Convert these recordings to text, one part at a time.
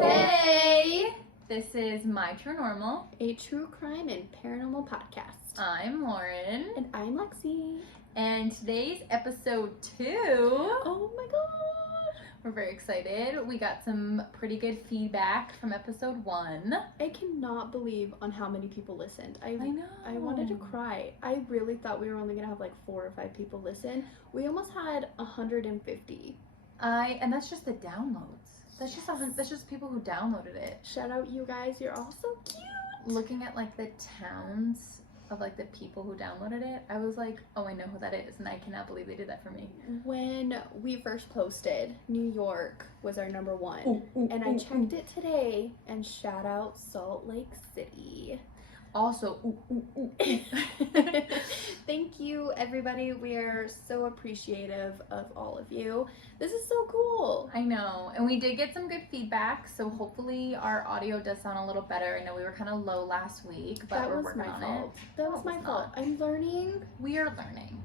Hey! This is My True Normal, a true crime and paranormal podcast. I'm Lauren. And I'm Lexi. And today's episode 2. Oh my gosh! We're very excited. We got some pretty good feedback from episode 1. I cannot believe on how many people listened. I know. I wanted to cry. I really thought we were only going to have like 4 or 5 people listen. We almost had 150. And that's just the downloads. That's just people who downloaded it. Shout out you guys. You're all so cute. Looking at like the towns of like the people who downloaded it, I was like, oh, I know who that is, and I cannot believe they did that for me. When we first posted, New York was our number 1. And I checked it today, and shout out Salt Lake City. Also, thank you, everybody. We are so appreciative of all of you. This is so cool. I know. And we did get some good feedback, so hopefully our audio does sound a little better. I know we were kind of low last week, but we're working on it. That was my fault. I'm learning. We are learning.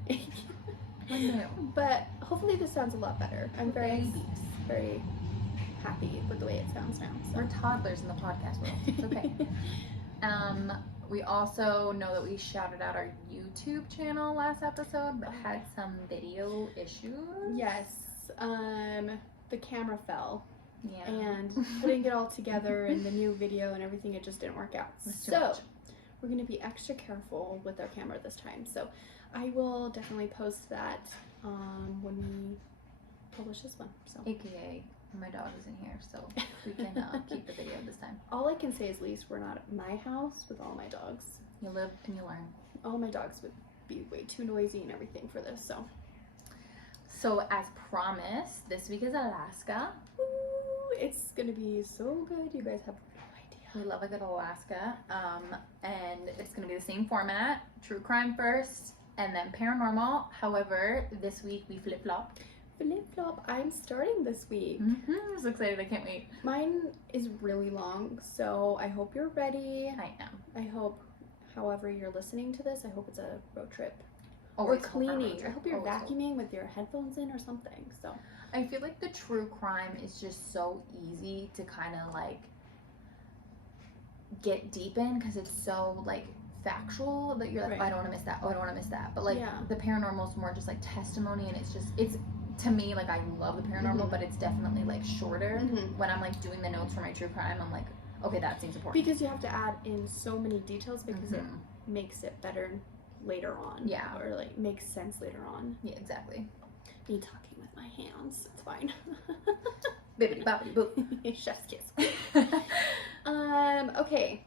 We're new. But hopefully this sounds a lot better. I'm very happy with the way it sounds now. So. We're toddlers in the podcast world. It's okay. We also know that we shouted out our YouTube channel last episode, but had some video issues. Yes. The camera fell. Yeah. And putting it all together in the new video and everything, it just didn't work out. So we're going to be extra careful with our camera this time. So I will definitely post that when we publish this one. So AKA my dog is in here, so we can keep the video this time. All I can say is at least we're not at my house with all my dogs. You live and you learn. All my dogs would be way too noisy and everything for this, So as promised, this week is Alaska. Ooh, it's gonna be so good. You guys have no idea. We love a good Alaska. And it's gonna be the same format. True crime first, and then paranormal. However, this week we flip-flop. Flip-flop. I'm starting this week. I'm so excited. I can't wait. Mine is really long, so I hope you're ready. I am. I hope, however you're listening to this, I hope it's a road trip. Always or cleaning. I hope you're Always vacuuming with your headphones in or something. So I feel like the true crime is just so easy to kind of like get deep in because it's so like factual that you're like, right. oh, I don't want to miss that. Oh, I don't want to miss that. But like Yeah. the paranormal is more just like testimony, and it's to me, like, I love the paranormal, but it's definitely like shorter. When I'm like doing the notes for my true crime, I'm like, okay, that seems important. Because you have to add in so many details because it makes it better later on. Yeah. Or like makes sense later on. Yeah, exactly. Me talking with my hands. It's fine. Bibbidi bobbidi boo. Chef's kiss. Okay.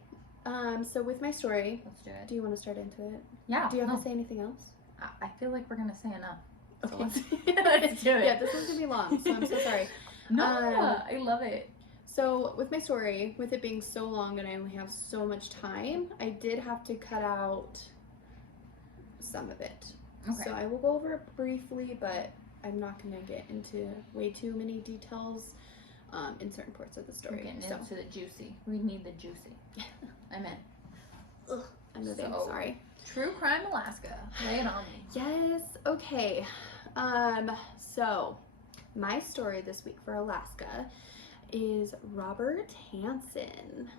So with my story, Let's do it. do you want to start into it? Yeah. Do you have to say anything else? I feel like we're gonna say enough. So Okay. let's do it. Yeah, this one's gonna be long, so I'm so sorry. No, I love it. So with my story, with it being so long and I only have so much time, I did have to cut out some of it. Okay. So I will go over it briefly, but I'm not going to get into way too many details in certain parts of the story. We're getting into the juicy. We need the juicy. I'm in. Ugh, I'm moving. So, Sorry. True crime Alaska. Lay it on me. Yes. Okay. So my story this week for Alaska is Robert Hansen.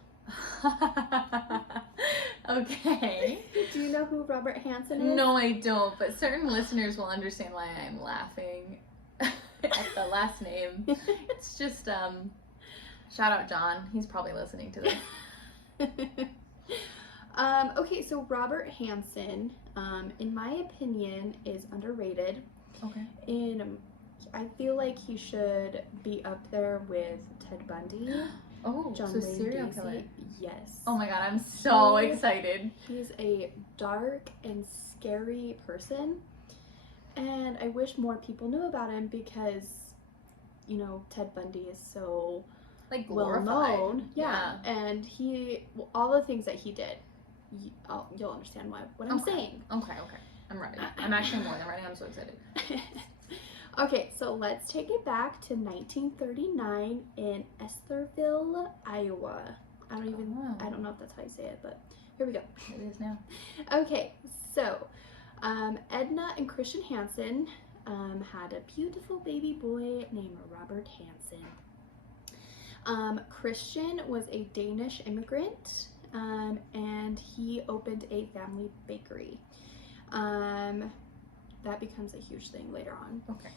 Okay. Do you know who Robert Hansen is? No, I don't, but certain listeners will understand why I'm laughing at the last name. It's just, shout out John. He's probably listening to this. Okay, so Robert Hansen, in my opinion, is underrated. Okay. And I feel like he should be up there with Ted Bundy. Oh, John so Wayne serial Gacy. killer. Yes. Oh my god, I'm so excited. He's a dark and scary person. And I wish more people knew about him because, you know, Ted Bundy is so Like well glorified. known. Yeah. And all the things that he did, you'll understand what I'm saying. Okay. I'm ready. I'm actually more than ready. I'm so excited. Okay, so let's take it back to 1939 in Estherville, Iowa. I don't know if that's how you say it, but here we go. It is now. Okay, so Edna and Christian Hansen had a beautiful baby boy named Robert Hansen. Christian was a Danish immigrant, and he opened a family bakery. That becomes a huge thing later on. Okay.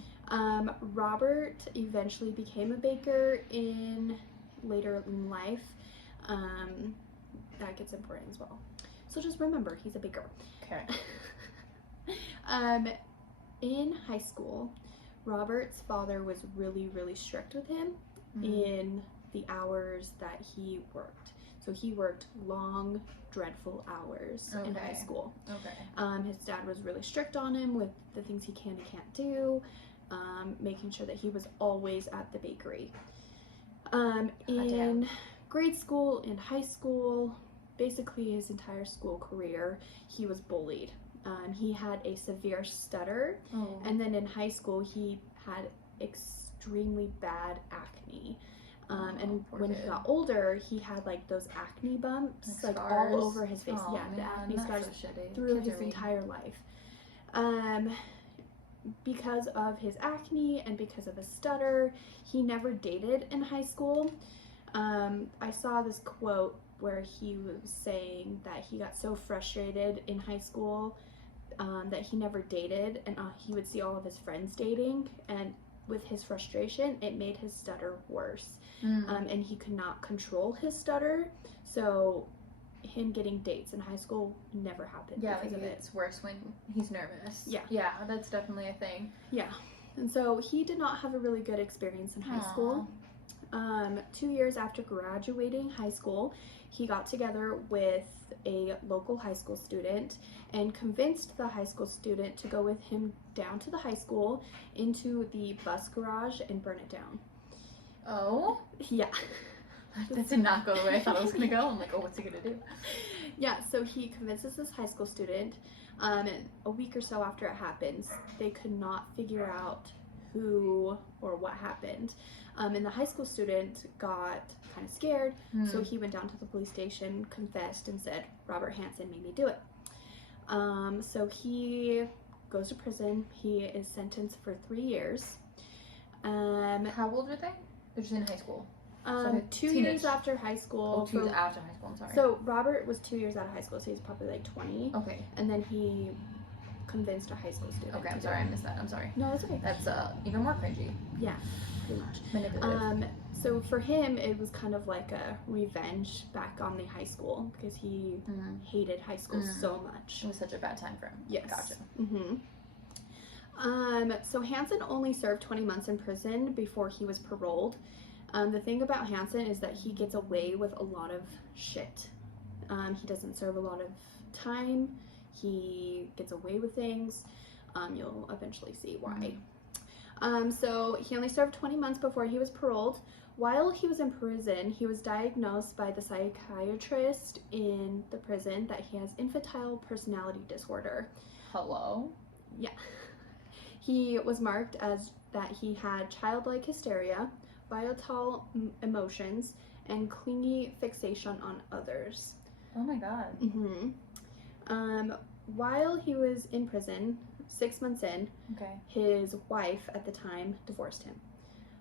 Robert eventually became a baker later in life. That gets important as well. So just remember, he's a baker. Okay. In high school, Robert's father was really, really strict with him in the hours that he worked. So he worked long, dreadful hours in high school. Okay. His dad was really strict on him with the things he can and can't do, making sure that he was always at the bakery. In grade school and high school, basically his entire school career, he was bullied. He had a severe stutter, and then in high school he had extremely bad acne. And when he got older, he had like those acne bumps, like all over his face. Oh, yeah, the man, acne that's scars so shitty. through Kids his are mean. entire life. Because of his acne and because of his stutter, he never dated in high school. I saw this quote where he was saying that he got so frustrated in high school that he never dated, and he would see all of his friends dating, and with his frustration, it made his stutter worse. And he could not control his stutter, so him getting dates in high school never happened. Yeah, because like of it. it's worse when he's nervous. Yeah. Yeah, that's definitely a thing. Yeah, and so he did not have a really good experience in high school. 2 years after graduating high school, he got together with a local high school student and convinced the high school student to go with him down to the high school into the bus garage and burn it down. Oh? Yeah. That did not go the way I thought it was going to go. I'm like, oh, what's he going to do? Yeah, so he convinces this high school student, and a week or so after it happens, they could not figure out who or what happened. And the high school student got kind of scared, so he went down to the police station, confessed, and said, Robert Hansen made me do it. So he goes to prison. He is sentenced for 3 years. How old are they? They're just in high school. So 2 years after high school. Oh, 2 years after high school, I'm sorry. So Robert was 2 years out of high school, so he's probably like 20. Okay. And then he convinced a high school student. Okay, I'm sorry, I missed that. I'm sorry. No, that's okay. That's even more cringy. Yeah, pretty much. Manipulative. So for him, it was kind of like a revenge back on the high school because he hated high school so much. It was such a bad time for him. Yes. Gotcha. So Hansen only served 20 months in prison before he was paroled. The thing about Hansen is that he gets away with a lot of shit. He doesn't serve a lot of time. He gets away with things. You'll eventually see why. So he only served 20 months before he was paroled. While he was in prison, he was diagnosed by the psychiatrist in the prison that he has infantile personality disorder. Hello? Yeah. He was marked as that he had childlike hysteria, volatile emotions, and clingy fixation on others. Oh my god. While he was in prison, 6 months in, his wife at the time divorced him.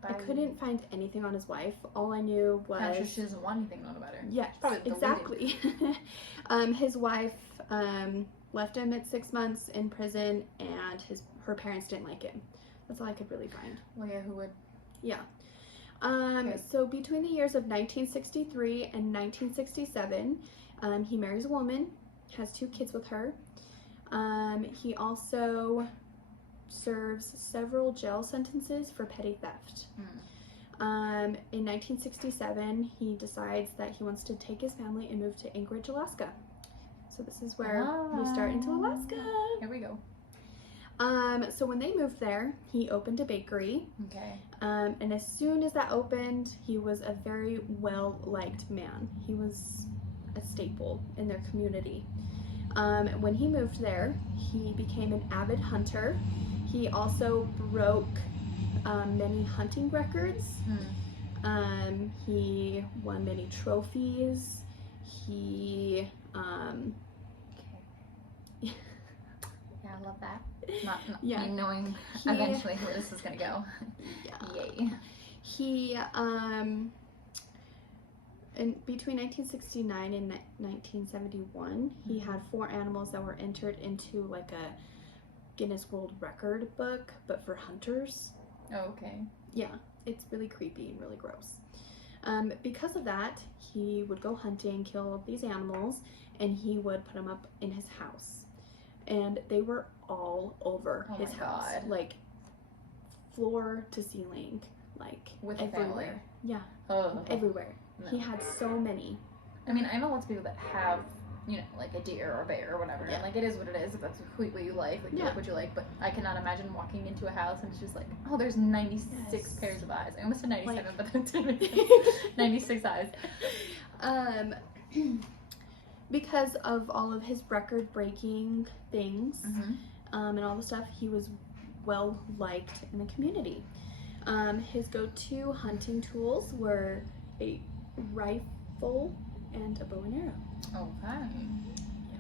I couldn't find anything on his wife. All I knew was... I'm sure she doesn't want anything known about her. Yes, exactly. His wife left him at 6 months in prison, and her parents didn't like him. That's all I could really find. Well, yeah, who would? Yeah. So between the years of 1963 and 1967, he marries a woman, has 2 kids with her. He also serves several jail sentences for petty theft. In 1967, he decides that he wants to take his family and move to Anchorage, Alaska. So this is where we start into Alaska. Here we go. So when they moved there, he opened a bakery. Okay. And as soon as that opened, he was a very well-liked man. He was a staple in their community. When he moved there, he became an avid hunter. He also broke many hunting records. He won many trophies. He Yeah, I love that. Not Yeah. me knowing eventually where this is gonna go. Yeah. Yay. He in between 1969 and 1971, he had 4 animals that were entered into like a Guinness World Record book, but for hunters. Oh, okay. Yeah, it's really creepy and really gross. Because of that, he would go hunting, kill these animals, and he would put them up in his house. And they were all over his house, like floor to ceiling, like with everywhere. family. Yeah, everywhere. No. He had so many. I mean, I know lots of people that have, you know, like a deer or a bear or whatever, and like it is what it is. If that's what you like, you like what you like. But I cannot imagine walking into a house and it's just like, oh, there's 96 pairs of eyes. I almost said 97, but that didn't make sense. 96 eyes. Because of all of his record-breaking things, and all the stuff, he was well liked in the community. His go-to hunting tools were a rifle and a bow and arrow. Okay. Yeah.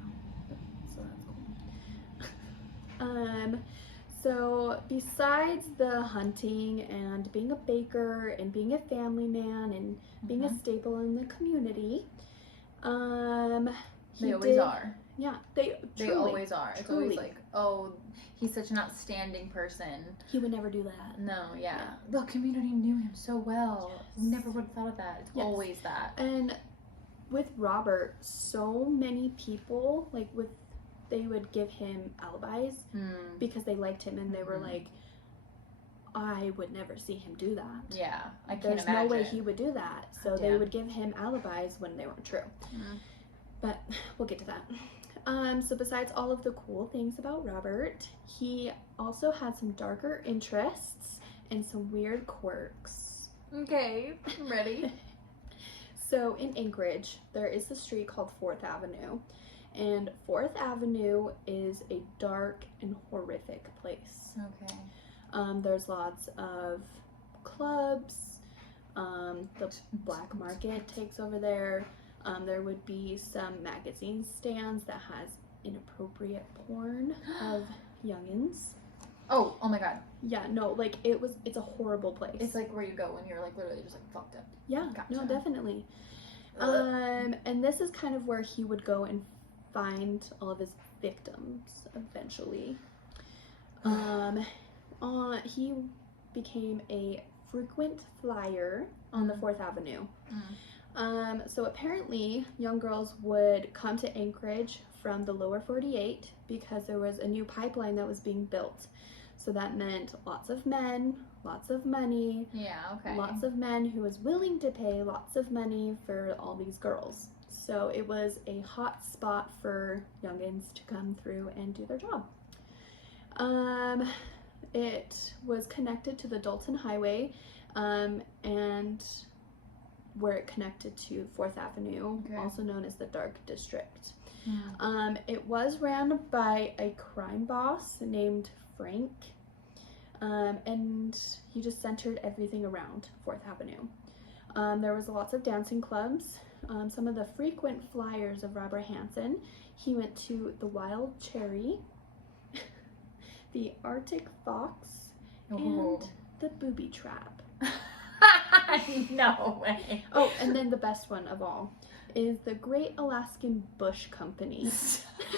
So that's cool. So besides the hunting and being a baker and being a family man and being a staple in the community, they always are. Yeah, they always are. It's always like, oh, he's such an outstanding person. He would never do that. No, yeah. The community knew him so well. We never would have thought of that. It's always that. And with Robert, so many people, they would give him alibis because they liked him and they were like, I would never see him do that. Yeah, I can't There's imagine. no way he would do that. So they would give him alibis when they weren't true. But we'll get to that. So besides all of the cool things about Robert, he also had some darker interests and some weird quirks. Okay, I'm ready. So in Anchorage, there is a street called 4th Avenue. And 4th Avenue is a dark and horrific place. Okay. There's lots of clubs. The black market takes over there. There would be some magazine stands that has inappropriate porn of youngins. Oh my god. Yeah, no, it's a horrible place. It's like where you go when you're like literally just like fucked up. Yeah, gotcha. No, definitely. And this is kind of where he would go and find all of his victims eventually. He became a frequent flyer on the 4th Avenue. So apparently young girls would come to Anchorage from the lower 48 because there was a new pipeline that was being built. So that meant lots of men, lots of money. Yeah, okay. Lots of men who was willing to pay lots of money for all these girls. So it was a hot spot for youngins to come through and do their job. It was connected to the Dalton Highway, and where it connected to 4th Avenue, also known as the Dark District. It was ran by a crime boss named Frank, and he just centered everything around 4th Avenue. There was lots of dancing clubs. Some of the frequent flyers of Robert Hansen, he went to the Wild Cherry, the Arctic Fox, and the Booby Trap. No way. Oh, and then the best one of all is the Great Alaskan Bush Company.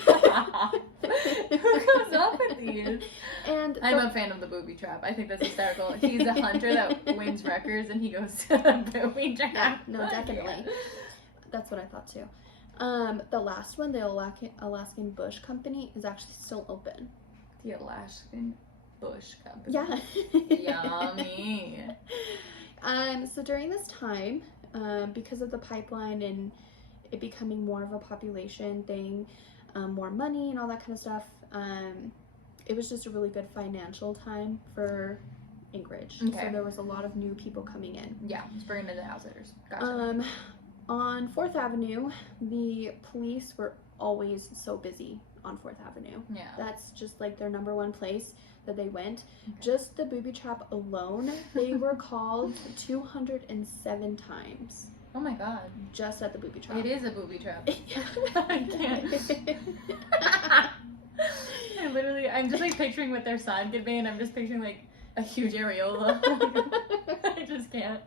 Who comes up with these? And I'm a fan of the Booby Trap. I think that's hysterical. He's a hunter that wins records and he goes to the Booby Trap. Yeah, no, definitely. That's what I thought too. The last one, the Alaskan Bush Company, is actually still open. The Alaskan Bush Company. Yeah. Yummy. So during this time, because of the pipeline and it becoming more of a population thing, more money and all that kind of stuff, it was just a really good financial time for Anchorage. Okay. So there was a lot of new people coming in. Yeah, it's bringing in the outsiders. Gotcha. On 4th Avenue, the police were always so busy on 4th Avenue. Yeah. That's just like their number one place that they went. Just the Booby Trap alone, they were called 207 times. Oh my god. Just at the Booby Trap. It is a booby trap. I can't. I'm just like picturing what their son could be, and I'm just picturing like a huge areola. I just can't.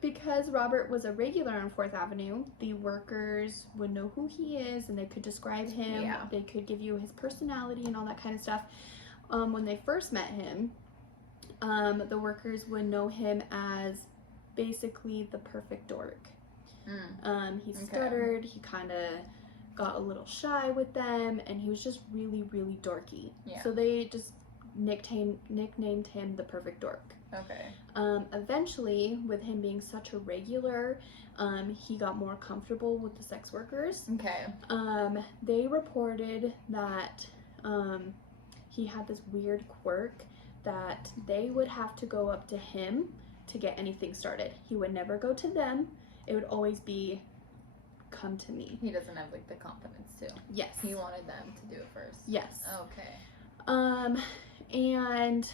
Because Robert was a regular on 4th Avenue, the workers would know who he is and they could describe him. Yeah. They could give you his personality and all that kind of stuff. When they first met him, the workers would know him as basically the perfect dork. He stuttered, he kind of got a little shy with them, and he was just really, really dorky. Yeah. So they just nicknamed him the perfect dork. Okay. Eventually, with him being such a regular, he got more comfortable with the sex workers. Okay. They reported that he had this weird quirk that they would have to go up to him to get anything started. He would never go to them. It would always be, come to me. He doesn't have like the confidence to. Yes. He wanted them to do it first. Yes. Okay. And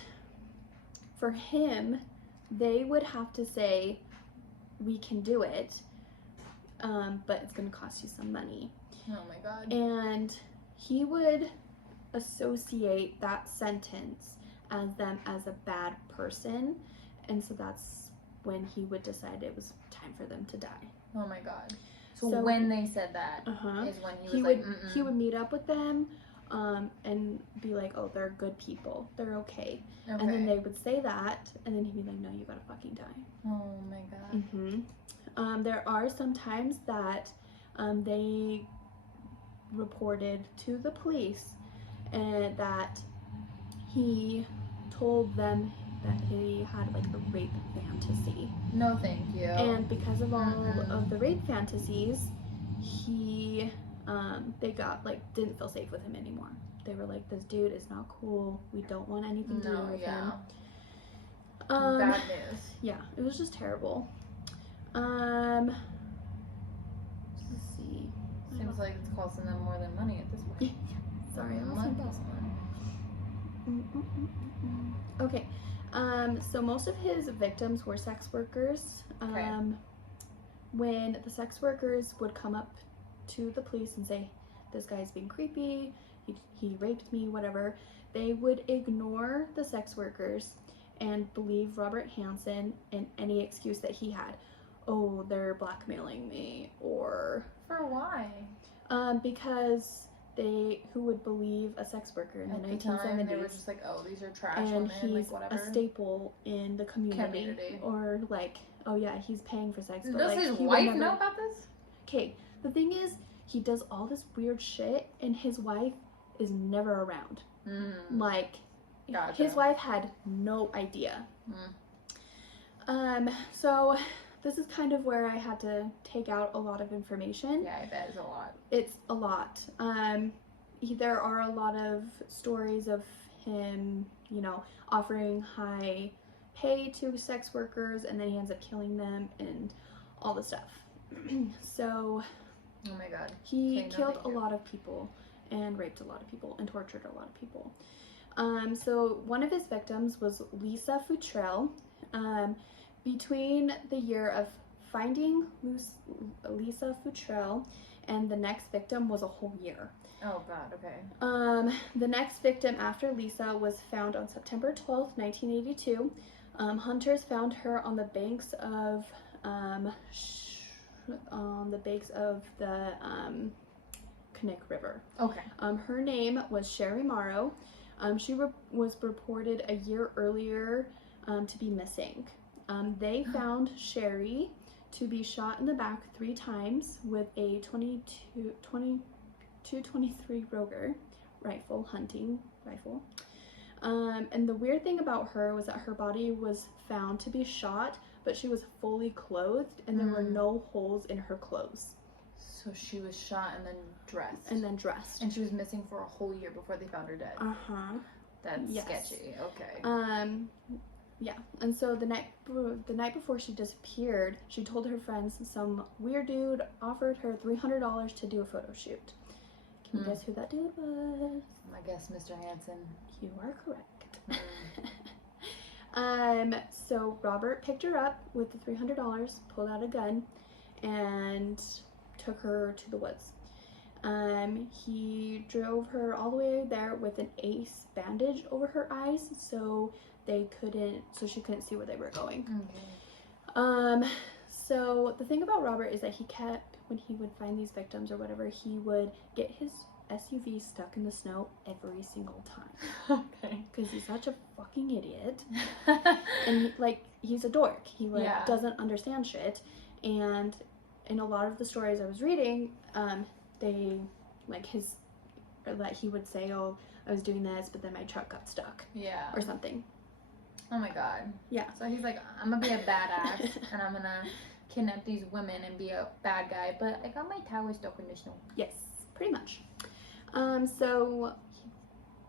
for him, they would have to say, we can do it, but it's going to cost you some money. Oh my God. And he would associate that sentence as them as a bad person, and so that's when he would decide it was time for them to die. Oh my God. So when they said that is when he was he would meet up with them and be like, oh, they're good people, they're okay. And then they would say that, and then he'd be like, no, you gotta fucking die. Oh my God. There are some times that they reported to the police and that he told them that he had like a rape fantasy. No, thank you. And because of all of the rape fantasies, he they got like didn't feel safe with him anymore. They were like, this dude is not cool. We don't want anything to do with him. Bad news. Yeah, it was just terrible. Let's see. Seems like it's costing them more than money at this point. Sorry, I lost my place. Okay. So most of his victims were sex workers. When the sex workers would come up to the police and say, this guy's being creepy, he raped me, whatever, they would ignore the sex workers and believe Robert Hansen and any excuse that he had. Oh, they're blackmailing me, or... For why? Because who would believe a sex worker in the 1970s? They were just like, oh, these are trash and women, he's like whatever. a staple in the community. Or like, oh yeah, he's paying for sex. But does like, his wife know about this? Okay, the thing is, he does all this weird shit, and his wife is never around. Like, Gotcha. His wife had no idea. So this is kind of where I had to take out a lot of information. Yeah, I bet it's a lot. It's a lot. There are a lot of stories of him, you know, offering high pay to sex workers, and then he ends up killing them and all the stuff. So, oh my God, he killed a lot of people and raped a lot of people and tortured a lot of people. So one of his victims was Lisa Futrell. Between the year of finding Lisa Futrell and the next victim was a whole year. Oh God, okay. The next victim after Lisa was found on September 12th, 1982. Hunters found her on the banks of the Connect River. Okay. Her name was Sherry Morrow. She was reported a year earlier to be missing. They found Sherry to be shot in the back 3 times with a 22-23 Ruger rifle, hunting rifle. And the weird thing about her was that her body was found to be shot, but she was fully clothed and there were no holes in her clothes. So she was shot and then dressed. And she was missing for a whole year before they found her dead. That's sketchy. Okay. Yeah. And so the night before she disappeared, she told her friends some weird dude offered her $300 to do a photo shoot. Can you guess who that dude was? I guess Mr. Hansen. You are correct. So Robert picked her up with the $300, pulled out a gun, and took her to the woods. He drove her all the way there with an ace bandage over her eyes so she couldn't see where they were going. Okay. So the thing about Robert is that when he would find these victims or whatever, he would get his SUV stuck in the snow every single time. Okay. Because he's such a fucking idiot. And he's a dork. He doesn't understand shit. And in a lot of the stories I was reading, he would say, "Oh, I was doing this, but then my truck got stuck." Yeah. Or something. Oh my god. Yeah. So he's like, I'm gonna be a badass and I'm gonna kidnap these women and be a bad guy, but I got my tower stuck in the snow. Yes, pretty much. So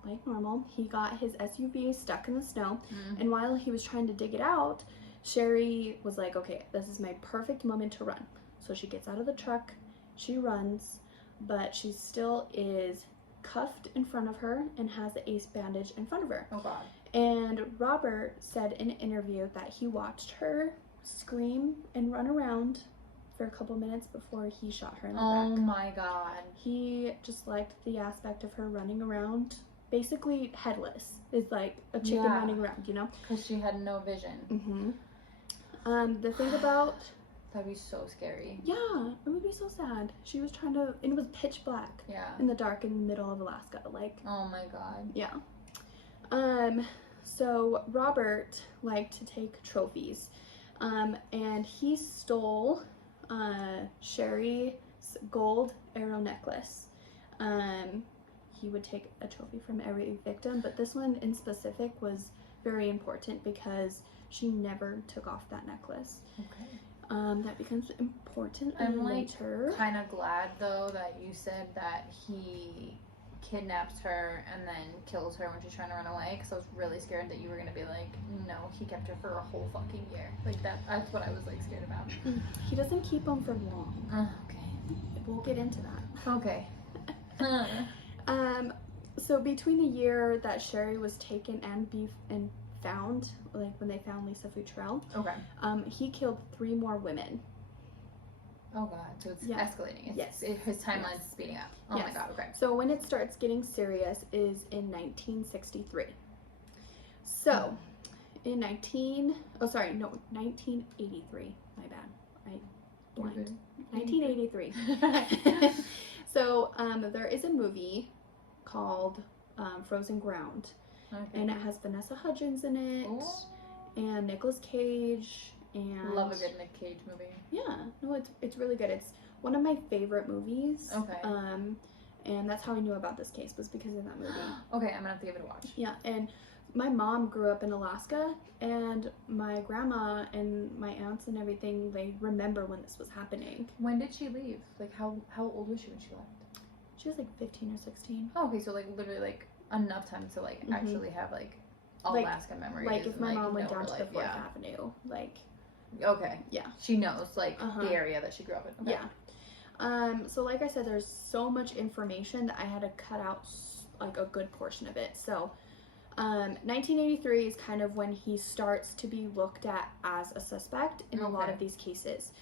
like normal, he got his SUV stuck in the snow, and while he was trying to dig it out, Sherry was like, okay, this is my perfect moment to run. So she gets out of the truck, she runs, but she still is cuffed in front of her and has the ace bandage in front of her. Oh god. And Robert said in an interview that he watched her scream and run around for a couple minutes before he shot her in the back. Oh my god. He just liked the aspect of her running around, basically headless. It's like a chicken running around, you know? Because she had no vision. The thing about... That'd be so scary. Yeah, it would be so sad. She was trying to... And it was pitch black. Yeah. In the dark in the middle of Alaska. Like... Oh my god. Yeah. So Robert liked to take trophies. And he stole Sherry's gold arrow necklace. He would take a trophy from every victim, but this one in specific was very important because she never took off that necklace. Okay. That becomes important I'm later. kind of glad though that you said that he kidnaps her and then kills her when she's trying to run away, because I was really scared that you were gonna be like, no, he kept her for a whole fucking year. Like that's what I was like scared about. He doesn't keep them for long. Okay. We'll get into that. Okay. So between the year that Sherry was taken and found, like when they found Lisa Futrell, he killed 3 more women. Oh god, so it's escalating. His timeline's speeding up. Oh my god, okay. So when it starts getting serious is in 1963. So, in 1983. My bad. I blinked. 1983. So, there is a movie called Frozen Ground. Okay. And it has Vanessa Hudgens in it. Ooh. And Nicolas Cage. And love a good Nick Cage movie. Yeah, no, it's really good. It's one of my favorite movies. Okay. And that's how I knew about this case, was because of that movie. Okay, I'm gonna have to give it a watch. Yeah, and my mom grew up in Alaska, and my grandma and my aunts and everything, they remember when this was happening. When did she leave? Like how old was she when she left? She was like 15 or 16. Oh, okay, so like literally like enough time to like actually have like Alaska memories. Like if my mom went down to the 4th yeah. Avenue, like. Okay. Yeah. She knows like the area that she grew up in. Okay. Yeah. So like I said, there's so much information that I had to cut out like a good portion of it. So 1983 is kind of when he starts to be looked at as a suspect in a lot of these cases.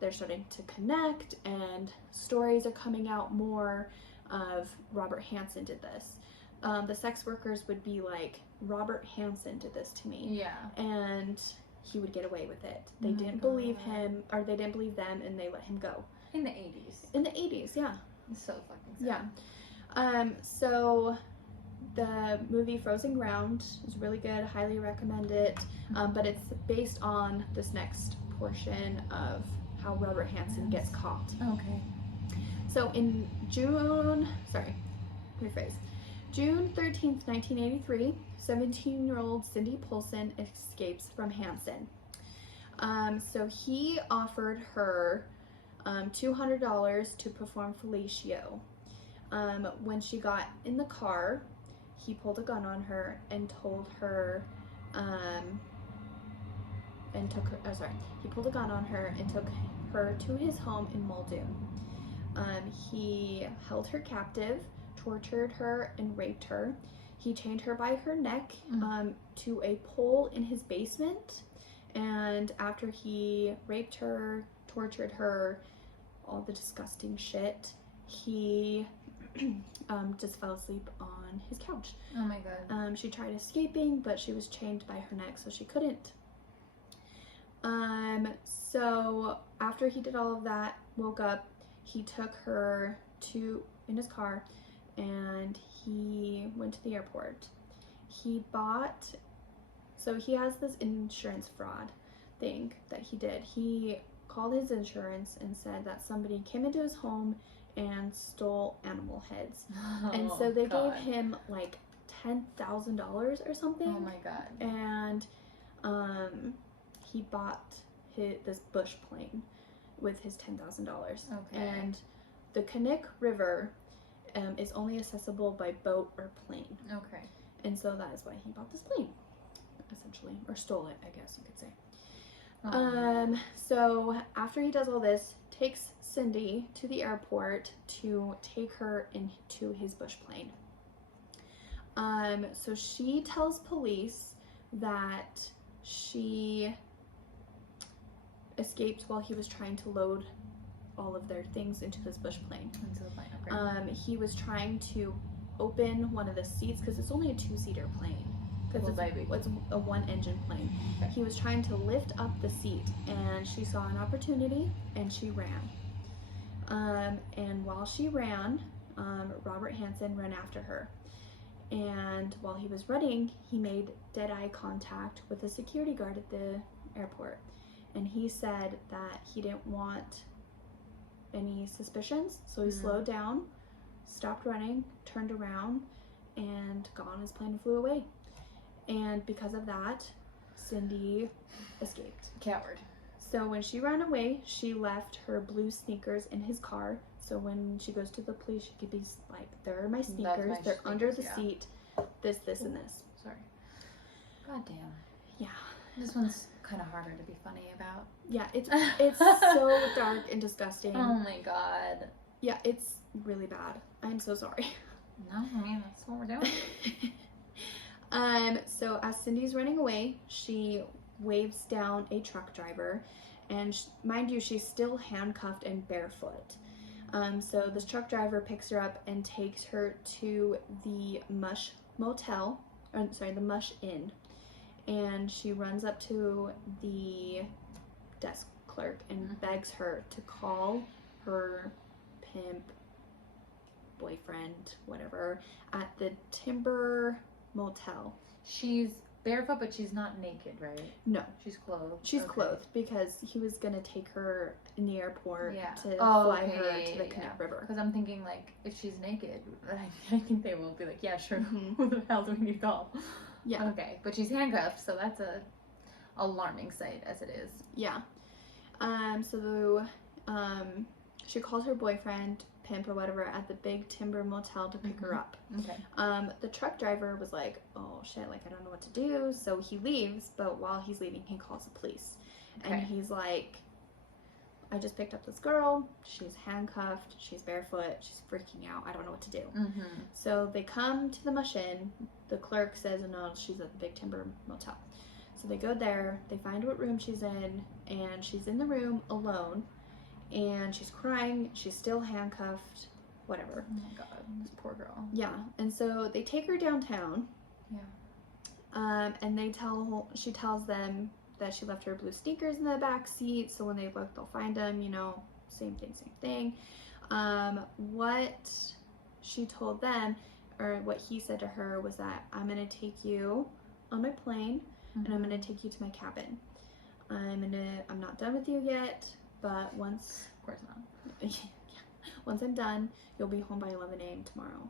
They're starting to connect, and stories are coming out more of Robert Hansen did this. The sex workers would be like, Robert Hansen did this to me. Yeah. And he would get away with it. They didn't believe him, or they didn't believe them, and they let him go. In the 80s. In the 80s, yeah. It's so fucking sad. Yeah. So the movie Frozen Ground is really good. Highly recommend it. But it's based on this next portion of how Robert Hansen gets caught. Okay. So in June 13th, 1983, 17-year-old Cindy Polson escapes from Hansen. So he offered her $200 to perform fellatio. When she got in the car, he pulled a gun on her and told her, he pulled a gun on her and took her to his home in Muldoon. He held her captive, tortured her, and raped her. He chained her by her neck to a pole in his basement, and after he raped her, tortured her, all the disgusting shit, he just fell asleep on his couch. Oh my god. She tried escaping, but she was chained by her neck, so she couldn't. So after he did all of that, woke up, he took her in his car, and he went to the airport. So he has this insurance fraud thing that he did. He called his insurance and said that somebody came into his home and stole animal heads. And so they gave him like $10,000 or something. Oh my god. And he bought this bush plane with his $10,000. Okay. And the Connect River is only accessible by boat or plane. Okay. And so that is why he bought this plane, essentially, or stole it, I guess you could say. Oh. So after he does all this, takes Cindy to the airport to take her into his bush plane. So she tells police that she escaped while he was trying to load all of their things into this bush plane. Into the plane, okay. He was trying to open one of the seats because it's only a 2-seater plane. Because it's a 1-engine plane. Okay. He was trying to lift up the seat, and she saw an opportunity, and she ran. And while she ran, Robert Hansen ran after her. And while he was running, he made dead-eye contact with a security guard at the airport. And he said that he didn't want any suspicions, so he slowed down, stopped running, turned around, and got on his plane and flew away. And because of that, Cindy escaped. Coward. So when she ran away, she left her blue sneakers in his car. So when she goes to the police, she could be like, "There are my sneakers. They're under the seat. This, and this." Sorry. God damn. Yeah. This one's kind of harder to be funny about. Yeah, it's so dark and disgusting. Oh my god. Yeah, it's really bad. I'm so sorry. No, I mean, that's what we're doing. So as Cindy's running away, she waves down a truck driver, and mind you, she's still handcuffed and barefoot. So this truck driver picks her up and takes her to the Mush the Mush Inn, and she runs up to the desk clerk and begs her to call her pimp, boyfriend, whatever, at the Timber Motel. She's barefoot, but she's not naked, right? No. She's clothed. She's clothed because he was going to take her in the airport to fly her to the Connect River. Because I'm thinking, like, if she's naked, I think they will be like, yeah, sure, who the hell do we need to call? Yeah. Okay, but she's handcuffed, so that's a alarming sight as it is. Yeah. She calls her boyfriend, pimp or whatever, at the Big Timber Motel to pick her up. Okay. The truck driver was like, "Oh shit, like I don't know what to do," so he leaves, but while he's leaving he calls the police. Okay. And he's like, "I just picked up this girl, she's handcuffed, she's barefoot, she's freaking out, I don't know what to do." So they come to the Mush Inn. The clerk says, "No, she's at the Big Timber Motel." So they go there, they find what room she's in, and she's in the room alone. And she's crying, she's still handcuffed, whatever. Oh my god, this poor girl. Yeah, and so they take her downtown. Yeah. And she tells them that she left her blue sneakers in the back seat, so when they look, they'll find them, same thing. What she told them, or what he said to her, was that, "I'm gonna take you on my plane, and I'm gonna take you to my cabin. I'm not done with you yet, but once..." Of course not. "Once I'm done, you'll be home by 11 a.m. tomorrow."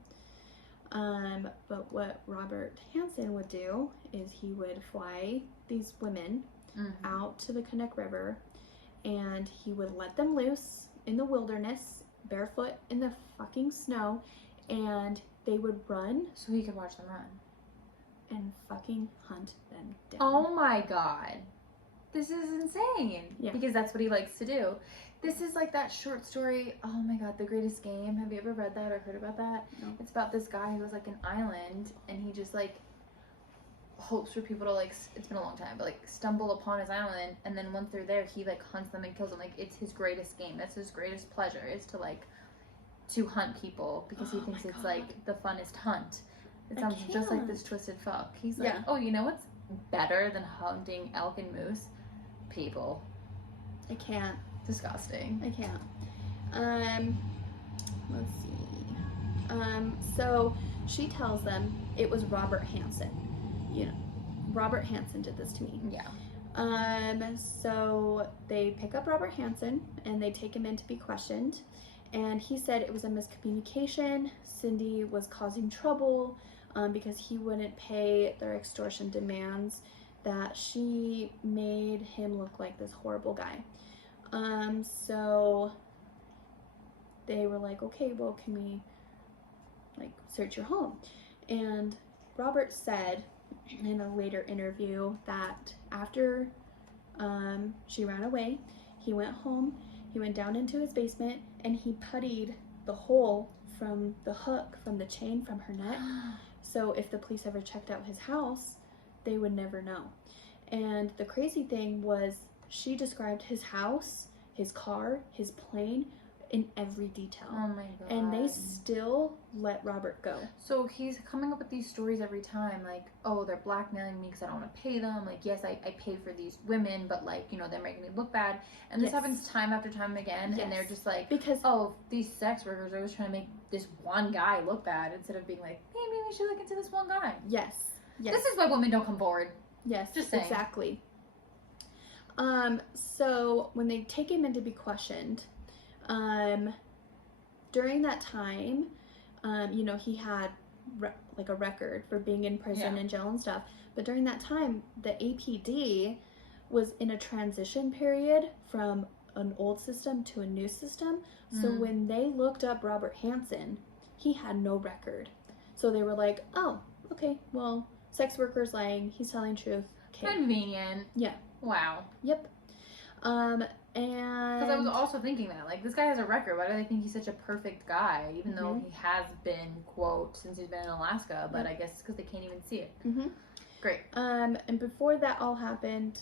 But what Robert Hansen would do is he would fly these women out to the Connect River, and he would let them loose in the wilderness, barefoot in the fucking snow, and they would run. So he could watch them run. And fucking hunt them down. Oh my god. This is insane. Yeah. Because that's what he likes to do. This is like that short story, oh my god, The Greatest Game. Have you ever read that or heard about that? No. It's about this guy who has like an island, and he just like hopes for people to like, it's been a long time, but like stumble upon his island, and then once they're there, he like hunts them and kills them. Like, it's his greatest game. That's his greatest pleasure, is to like to hunt people because he thinks it's like the funnest hunt. It sounds just like this twisted fuck. He's like, oh, you know what's better than hunting elk and moose? People. I can't. Disgusting. I can't. Let's see. So she tells them it was Robert Hansen. You know, Robert Hansen did this to me. Yeah. So they pick up Robert Hansen and they take him in to be questioned. And he said it was a miscommunication. Cindy was causing trouble because he wouldn't pay their extortion demands, that she made him look like this horrible guy. So they were like, okay, well, can we like search your home? And Robert said in a later interview that after she ran away, he went home, he went down into his basement, and he puttied the hole from the hook, from the chain from her neck. So if the police ever checked out his house, they would never know. And the crazy thing was, she described his house, his car, his plane, in every detail. Oh my god. And they still let Robert go. So he's coming up with these stories every time, like, oh, they're blackmailing me because I don't want to pay them. Like, yes, I pay for these women, but like, you know, they're making me look bad. And this happens time after time again. And they're just like, because oh, these sex workers are always trying to make this one guy look bad instead of being like, maybe we should look into this one guy. Yes. This is why women don't come forward. Yes, just saying. Exactly. So when they take him in to be questioned, during that time, you know, he had like a record for being in prison and jail and stuff. But during that time, the APD was in a transition period from an old system to a new system. So when they looked up Robert Hansen, he had no record. So they were like, oh, okay, well, sex worker's lying, he's telling truth. Okay. Convenient. Yeah. Wow. Yep. And because I was also thinking that, like, this guy has a record. Why do they think he's such a perfect guy, even though he has been, quote, since he's been in Alaska? But I guess it's because they can't even see it. Great. And before that all happened,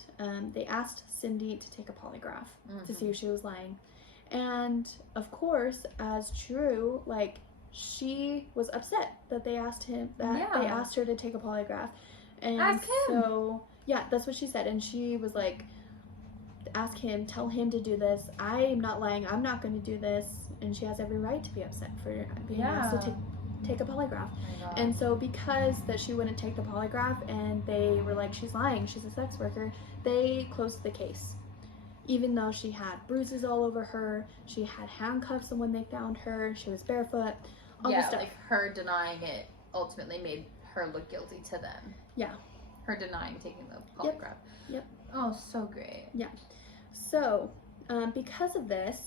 they asked Cindy to take a polygraph to see if she was lying. And of course, as true, like, she was upset that they asked him that they asked her to take a polygraph. And ask him. So yeah, that's what she said. And she was like, ask him, tell him to do this. I am not lying. I'm not going to do this. And she has every right to be upset for being asked to take a polygraph. And so because that she wouldn't take the polygraph and they were like, she's lying, she's a sex worker, they closed the case. Even though she had bruises all over her, she had handcuffs when they found her, she was barefoot, all this stuff. Like her denying it ultimately made her look guilty to them. Yeah. Her denying taking the polygraph. Yep. Oh, so great. Yeah. So, because of this,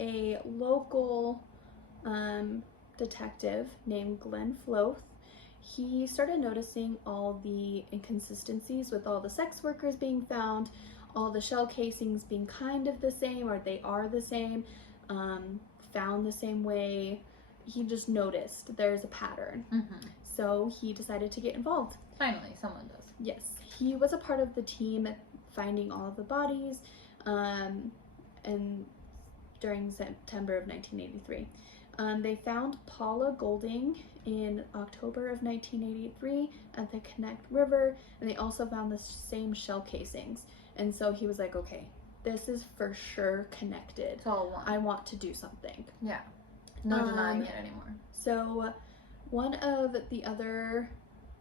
a local detective named Glenn Floth, he started noticing all the inconsistencies with all the sex workers being found, all the shell casings being kind of the same, or they are the same, found the same way. He just noticed there's a pattern. So he decided to get involved. Finally, someone does. Yes. He was a part of the team finding all of the bodies, and during September of 1983. They found Paula Golding in October of 1983 at the Connect River, and they also found the same shell casings. And so he was like, okay, this is for sure connected. It's all one. I want to do something. Yeah. No denying it anymore. So one of the other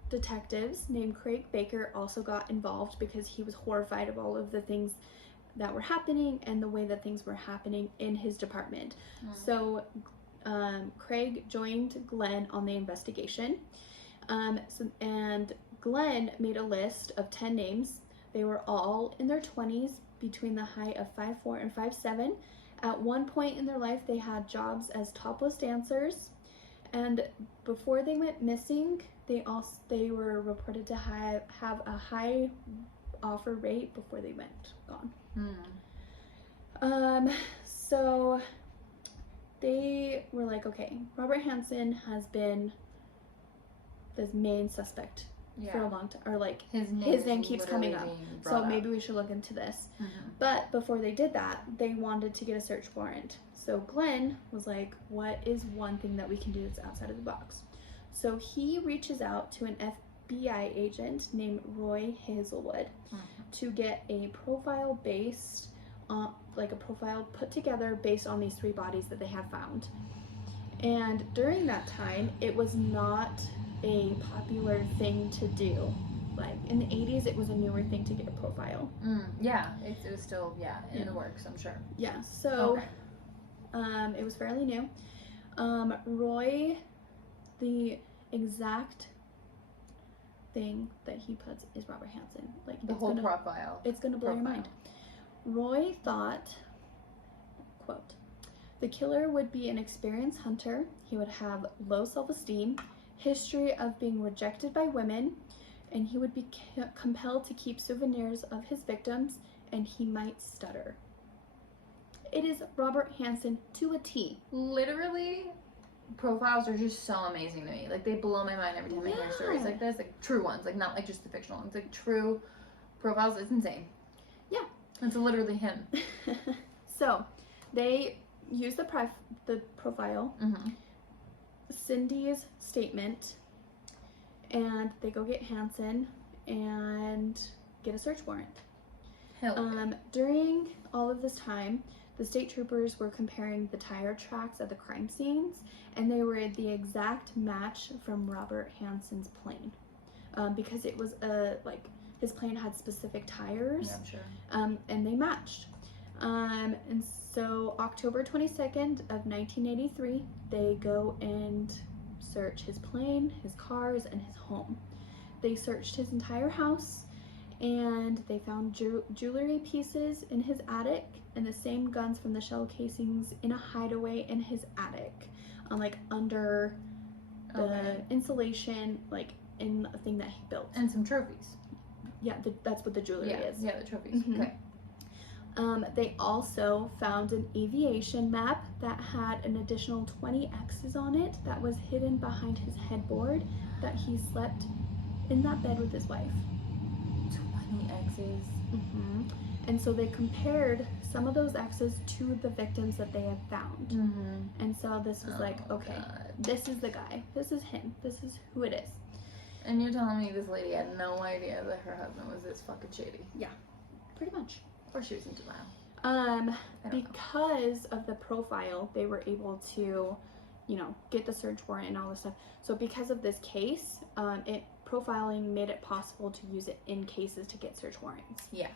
detectives named Craig Baker also got involved because he was horrified of all of the things that were happening and the way that things were happening in his department. So Craig joined Glenn on the investigation, and Glenn made a list of 10 names. They were all in their 20s, between the height of 5'4" and 5'7". At one point in their life, they had jobs as topless dancers, and before they went missing, they were reported to have a high offer rate before they went gone. So they were like, okay, Robert Hansen has been the main suspect for a long time, or like his name keeps coming up. So maybe we should look into this. But before they did that, they wanted to get a search warrant. So Glenn was like, what is one thing that we can do that's outside of the box? So he reaches out to an FBI agent named Roy Hazelwood to get a profile based on, like a profile put together based on these 3 bodies that they have found. And during that time, it was not a popular thing to do. Like in the 80s, it was a newer thing to get a profile. Yeah, it was still in the works, I'm sure. Yeah, so it was fairly new. Roy, the exact thing that he puts is Robert Hansen. Like the whole profile. It's gonna blow your mind. Roy thought, quote, the killer would be an experienced hunter. He would have low self-esteem, history of being rejected by women, and he would be compelled to keep souvenirs of his victims, and he might stutter. It is Robert Hansen to a T. Literally, profiles are just so amazing to me. Like, they blow my mind every time I hear stories like this. Like, true ones. Like, not like just the fictional ones. Like, true profiles. It's insane. Yeah. It's literally him. So, they use the profile, Cindy's statement, and they go get Hansen and get a search warrant. During all of this time, the state troopers were comparing the tire tracks at the crime scenes, and they were the exact match from Robert Hansen's plane, because it was his plane had specific tires. Yeah, I'm sure. And they matched. And so October 22nd of 1983, they go and search his plane, his cars, and his home. They searched his entire house, and they found jewelry pieces in his attic and the same guns from the shell casings in a hideaway in his attic, like under the insulation, like in a thing that he built. And some trophies. Yeah, that's what the jewelry is. Yeah, the trophies. Okay. They also found an aviation map that had an additional 20 X's on it that was hidden behind his headboard, that he slept in that bed with his wife. 20 X's. And so they compared some of those X's to the victims that they had found. And so this was okay, this is the guy. This is him. This is who it is. And you're telling me this lady had no idea that her husband was this fucking shady? Yeah, pretty much. Or she was in denial. Because of the profile, they were able to, get the search warrant and all this stuff. So because of this case, profiling made it possible to use it in cases to get search warrants. Yeah.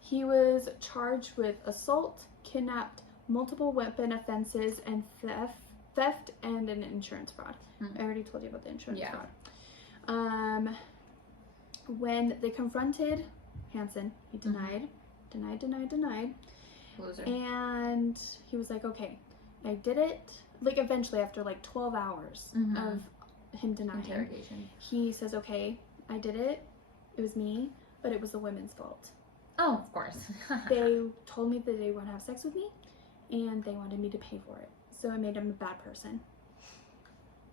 He was charged with assault, kidnapped, multiple weapon offenses, and theft and an insurance fraud. I already told you about the insurance fraud. When they confronted Hansen, he denied. Loser. And he was like, okay, I did it. Like, eventually, after 12 hours of him denying, interrogation, he says, okay, I did it. It was me, but it was the women's fault. Oh, of course. They told me that they want to have sex with me, and they wanted me to pay for it. So I made him a bad person.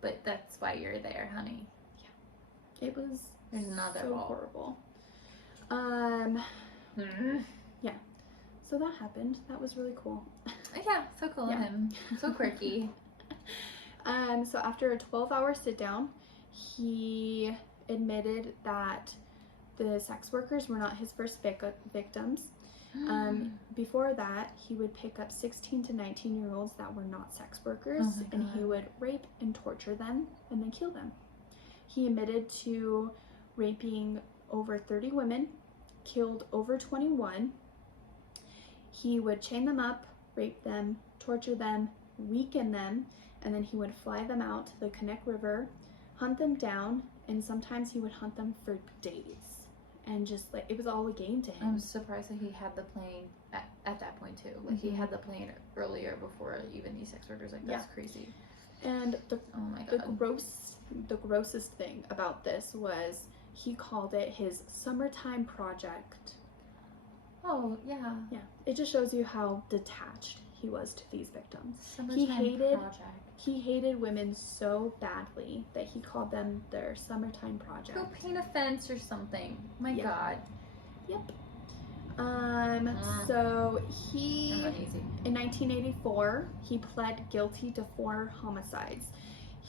But that's why you're there, honey. Yeah. It was so horrible. Yeah. So that happened. That was really cool. Yeah, so cool of him. So quirky. So after a 12-hour sit down, he admitted that the sex workers were not his first victims. Before that, he would pick up 16 to 19-year-olds that were not sex workers, and he would rape and torture them and then kill them. He admitted to raping over 30 women, killed over 21. He would chain them up, rape them, torture them, weaken them, and then he would fly them out to the Connect River, hunt them down, and sometimes he would hunt them for days. And just it was all a game to him. I'm surprised that he had the plane at that point too. Like he had the plane earlier before even these sex workers. Like that's crazy. And the God. The grossest thing about this was he called it his summertime project. Oh yeah. Yeah. It just shows you how detached he was to these victims. Summertime project. He hated women so badly that he called them their summertime project. Go paint a fence or something. My God. Yep. So he, in 1984, he pled guilty to 4 homicides.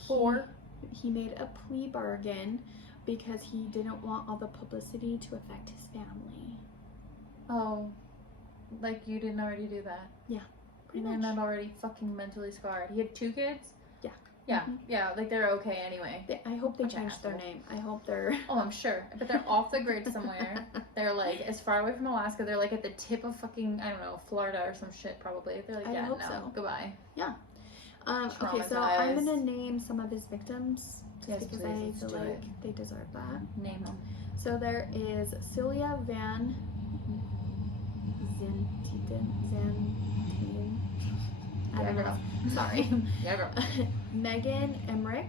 4? He made a plea bargain because he didn't want all the publicity to affect his family. Oh, like you didn't already do that? Yeah, pretty much. much. You're not already fucking mentally scarred. He had 2 kids? Yeah. Yeah, yeah, like they're okay anyway. I hope they changed their name. I hope they're... Oh, I'm sure. But they're off the grid somewhere. They're like as far away from Alaska. They're like at the tip of fucking, I don't know, Florida or some shit probably. They're like, yeah, no, goodbye. Yeah. Okay, so I'm gonna name some of his victims just because I feel like they deserve that. Name them. So there is Celia Van Zantien. I don't know. Sorry. Megan Emmerich,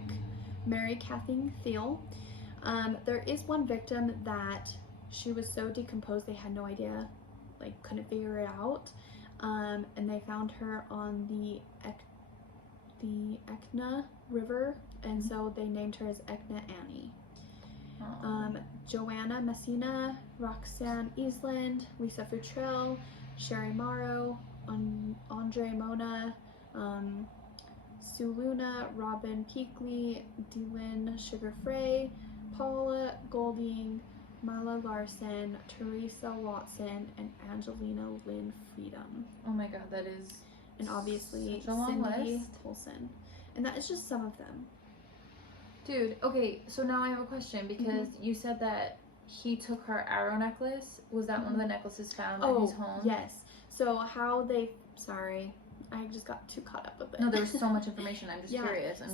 Mary Kathleen Thiel. There is one victim that she was so decomposed they had no idea, like couldn't figure it out, and they found her on the Ekna River, and so they named her as Ekna Annie. Joanna Messina, Roxanne Eastland, Lisa Futrell, Sherry Morrow, Andre Mona, Suluna, Robin Peakley, Dylan Sugar Frey, Paula Golding, Mala Larson, Teresa Watson, and Angelina Lynn Freedom. Oh my God, that is... And obviously Cindy Tolson. And that is just some of them. Dude, okay, so now I have a question because you said that he took her arrow necklace. Was that one of the necklaces found at his home? Yes. So how they... Sorry, I just got too caught up with it. No, there was so much information. I'm just curious. I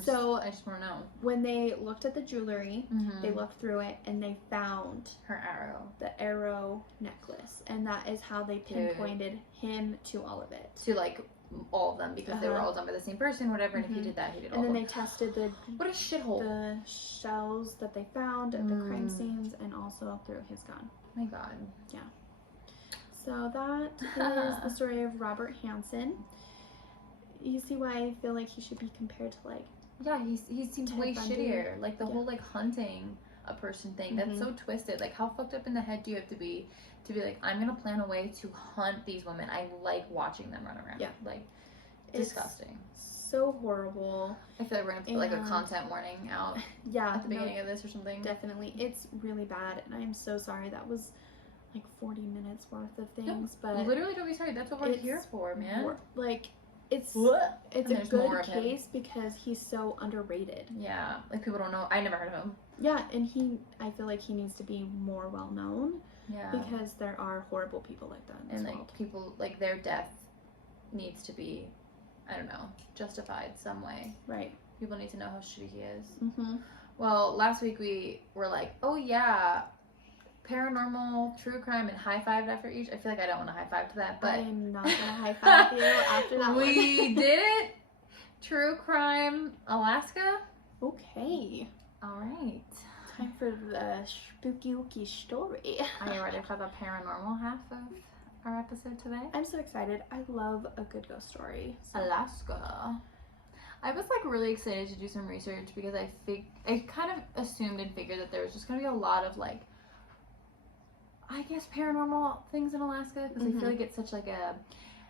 just want to know. When they looked at the jewelry, they looked through it and they found her arrow. The arrow necklace. And that is how they pinpointed him to all of it. To like all of them because they were all done by the same person, whatever. And if he did that, he did all of them. And then they tested the... What a shithole. The shells that they found at the crime scenes and also through his gun. My God. Yeah. So that is the story of Robert Hansen. You see why I feel like he should be compared to like... Yeah, he seems way shittier. Like the whole like hunting a person thing. That's so twisted. Like how fucked up in the head do you have to be like, I'm gonna plan a way to hunt these women. I like watching them run around. Yeah. Like disgusting. So horrible. I feel like we're gonna put like a content warning out at the beginning of this or something. Definitely. It's really bad and I'm so sorry. That was like 40 minutes worth of things, but literally don't be sorry. That's what we're here for, man. Like it's a good case because he's so underrated. Yeah, like people don't know. I never heard of him. Yeah, and I feel like he needs to be more well known. Yeah, because there are horrible people like that in and this like world. people like their death needs to be, I don't know, justified some way. Right. People need to know how shitty he is. Well, last week we were like, oh yeah, paranormal, true crime, and high-fived after each. I feel like I don't want to high-five to that, but... I'm not going to high-five you after that We did it! True crime, Alaska. Okay. All right. Time for the spooky story. Are you ready for the paranormal half of our episode today? I'm so excited. I love a good ghost story. So. Alaska. I was like really excited to do some research because I kind of assumed and figured that there was just going to be a lot of like, I guess paranormal things in Alaska because I feel like it's such like a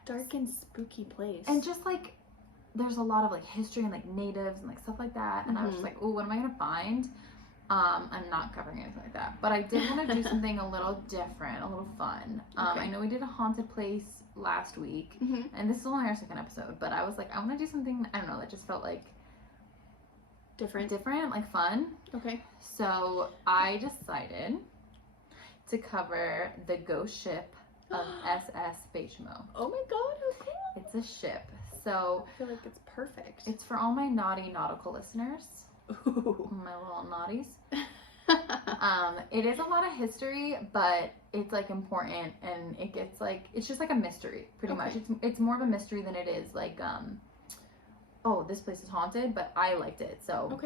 dark and spooky place. And just like there's a lot of like history and like natives and like stuff like that. And I was just like, oh, what am I going to find? I'm not covering anything like that, but I did want to do something a little different, a little fun. I know we did a haunted place last week, and this is only our second episode, but I was like, I want to do something, I don't know, that just felt like different, like fun. Okay. So I decided to cover the ghost ship of SS Baychimo. Oh my God, how cool. It's a ship. So I feel like it's perfect. It's for all my naughty nautical listeners. Ooh. My little naughties. It is a lot of history, but it's like important, and it gets like, it's just like a mystery pretty much. It's more of a mystery than it is like oh, this place is haunted, but I liked it, so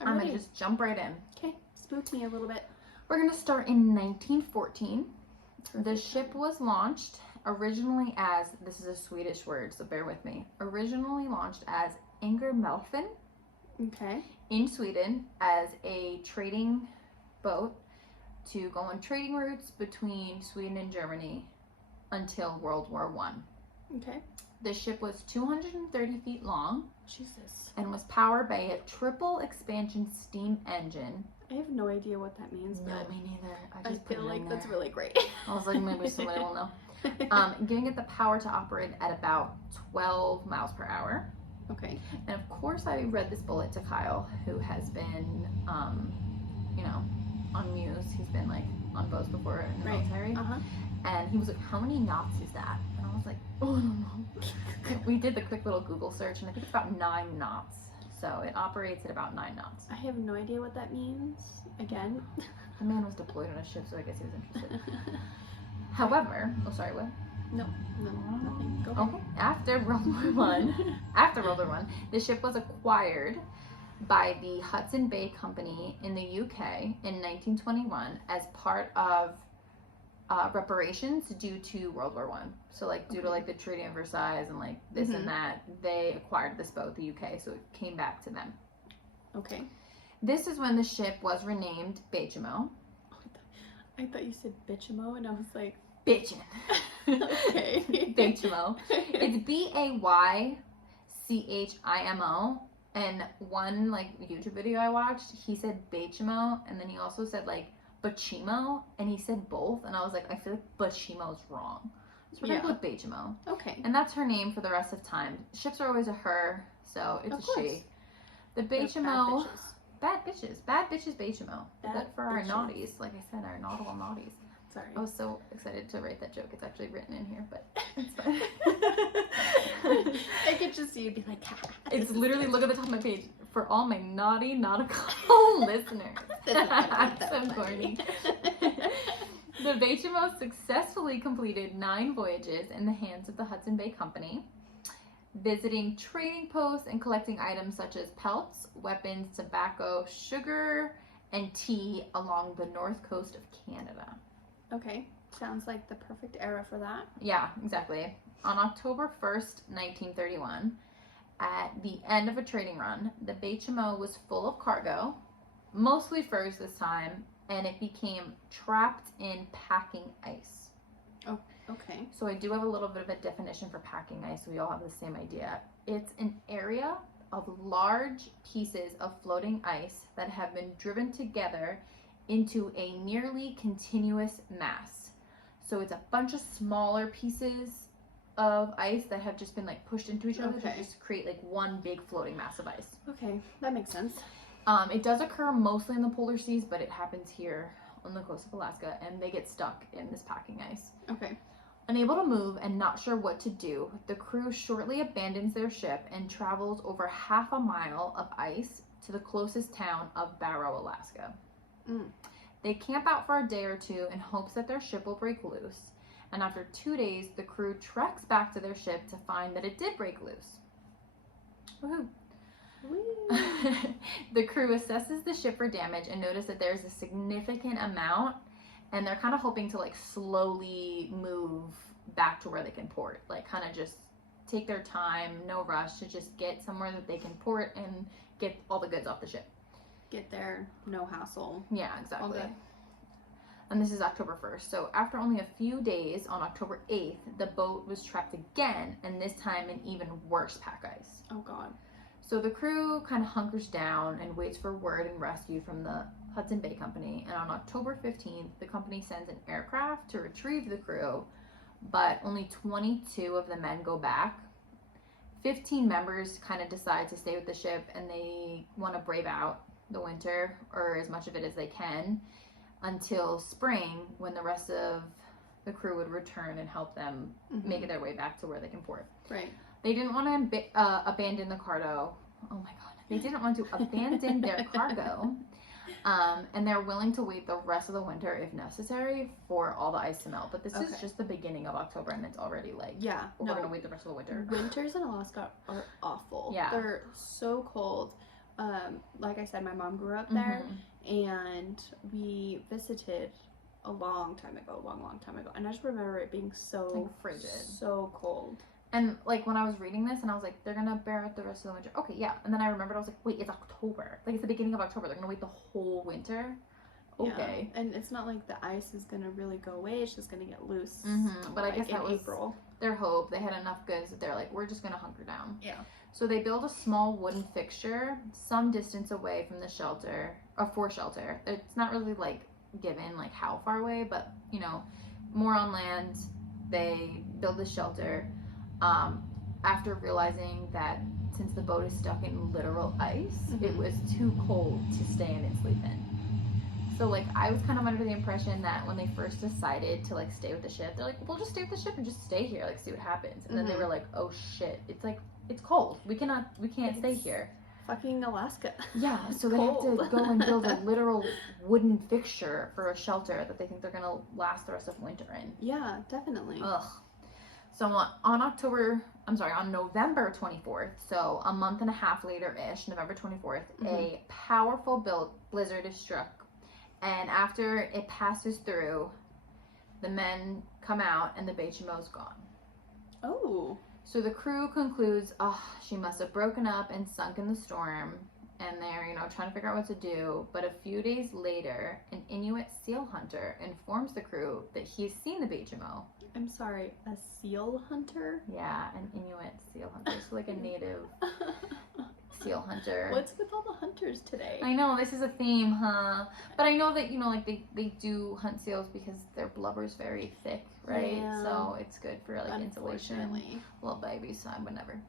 I'm gonna just jump right in. Okay, spook me a little bit. We're gonna start in 1914. The ship was launched originally as, this is a Swedish word, so bear with me, originally launched as Ingermelfen Okay. in Sweden as a trading boat to go on trading routes between Sweden and Germany until World War One. Okay. The ship was 230 feet long. Jesus. And was powered by a triple expansion steam engine. I have no idea what that means, No, but me neither. I feel like that's really great. I was like, maybe somebody will know. Giving it the power to operate at about 12 miles per hour. Okay. And of course, I read this bullet to Kyle, who has been, you know, on Muse. He's been like on boats before in the military. And he was like, how many knots is that? And I was like, oh, I don't know. We did the quick little Google search, and I think it's about 9 knots. So it operates at about 9 knots. I have no idea what that means. Again. The man was deployed on a ship, so I guess he was interested. However, oh sorry, what? No, nothing. Go ahead. Okay. After World War One, the ship was acquired by the Hudson Bay Company in the UK in 1921 as part of reparations due to World War One. So like due to like the Treaty of Versailles and like this and that, they acquired this boat, the UK, so it came back to them. Okay. This is when the ship was renamed Baychimo. I thought you said Baychimo, and I was like, Bitchin'. Okay. Baychimo. It's Baychimo. And one like YouTube video I watched, he said Baychimo, and then he also said like Baychimo, and he said both, and I was like, I feel like Baychimo's wrong. So we're gonna go with Baychimo. Okay. And that's her name for the rest of time. Ships are always a her, so it's a she. The Baychimo. Bad bitches Baychimo. Good for our naughties. Like I said, our nautical naughties. Sorry. I was so excited to write that joke. It's actually written in here, but it's fine. I could just see you be like, it's literally, look at the top of my page. For all my naughty nautical listeners. So corny. The Baychimo successfully completed 9 voyages in the hands of the Hudson Bay Company, visiting trading posts and collecting items such as pelts, weapons, tobacco, sugar, and tea along the north coast of Canada. Okay. Sounds like the perfect era for that. Yeah, exactly. On October 1st, 1931, at the end of a trading run, the Baychimo was full of cargo, mostly furs this time, and it became trapped in packing ice. Oh, okay. So I do have a little bit of a definition for packing ice, so we all have the same idea. It's an area of large pieces of floating ice that have been driven together into a nearly continuous mass. So it's a bunch of smaller pieces of ice that have just been like pushed into each other to just create like one big floating mass of ice. Okay, that makes sense. It does occur mostly in the polar seas, but it happens here on the coast of Alaska, and they get stuck in this packing ice. Okay. Unable to move and not sure what to do, the crew shortly abandons their ship and travels over half a mile of ice to the closest town of Barrow, Alaska. They camp out for a day or two in hopes that their ship will break loose, and after 2 days, the crew treks back to their ship to find that it did break loose. Woohoo! The crew assesses the ship for damage and notice that there's a significant amount, and they're kind of hoping to like slowly move back to where they can port, like kind of just take their time, no rush, to just get somewhere that they can port and get all the goods off the ship. Get there, no hassle. Yeah, exactly. And this is October 1st. So after only a few days, on October 8th, the boat was trapped again, and this time in even worse pack ice. Oh God. So the crew kind of hunkers down and waits for word and rescue from the Hudson Bay Company. And on October 15th, the company sends an aircraft to retrieve the crew, but only 22 of the men go back. 15 members kind of decide to stay with the ship, and they want to brave out the winter, or as much of it as they can, until spring, when the rest of the crew would return and help them make their way back to where they can port. Right. They didn't want to abandon the cargo. Oh my God. They didn't want to abandon their cargo. And they're willing to wait the rest of the winter, if necessary, for all the ice to melt. But this is just the beginning of October, and it's already like, we're going to wait the rest of the winter. Winters in Alaska are awful. Yeah. They're so cold. Like I said, my mom grew up there, and we visited a long time ago, long time ago, and I just remember it being so like frigid, so cold. And like when I was reading this, and I was like, they're gonna bear it the rest of the winter. Okay, yeah. And then I remembered, I was like, wait, it's October. Like it's the beginning of October. They're gonna wait the whole winter. Okay. Yeah. And it's not like the ice is gonna really go away. It's just gonna get loose. But like I guess that was April. Their hope. They had enough goods that they're like, we're just gonna hunker down. Yeah. So they build a small wooden fixture some distance away from the shelter, or for shelter. It's not really like given like how far away, but you know, more on land. They build the shelter after realizing that since the boat is stuck in literal ice, it was too cold to stay in and sleep in. So like I was kind of under the impression that when they first decided to like stay with the ship, they're like, we'll just stay with the ship and just stay here, like see what happens. And then they were like, oh shit, it's cold. We can't stay here. Fucking Alaska. Yeah, so they have to go and build a literal wooden fixture for a shelter that they think they're gonna last the rest of winter in. Yeah, definitely. Ugh. So on November 24th, so a month and a half later-ish, November 24th, a powerful blizzard is struck. And after it passes through, the men come out and the Baychimo's gone. Oh. So the crew concludes, she must have broken up and sunk in the storm. And they're, trying to figure out what to do. But a few days later, an Inuit seal hunter informs the crew that he's seen the Baychimo. I'm sorry, a seal hunter? Yeah, an Inuit seal hunter. So like a native seal hunter. What's with all the hunters today? I know, this is a theme, huh? But I know that, like they do hunt seals because their blubber's very thick, right? Yeah. So it's good for like insulation. Little babies, so I would never.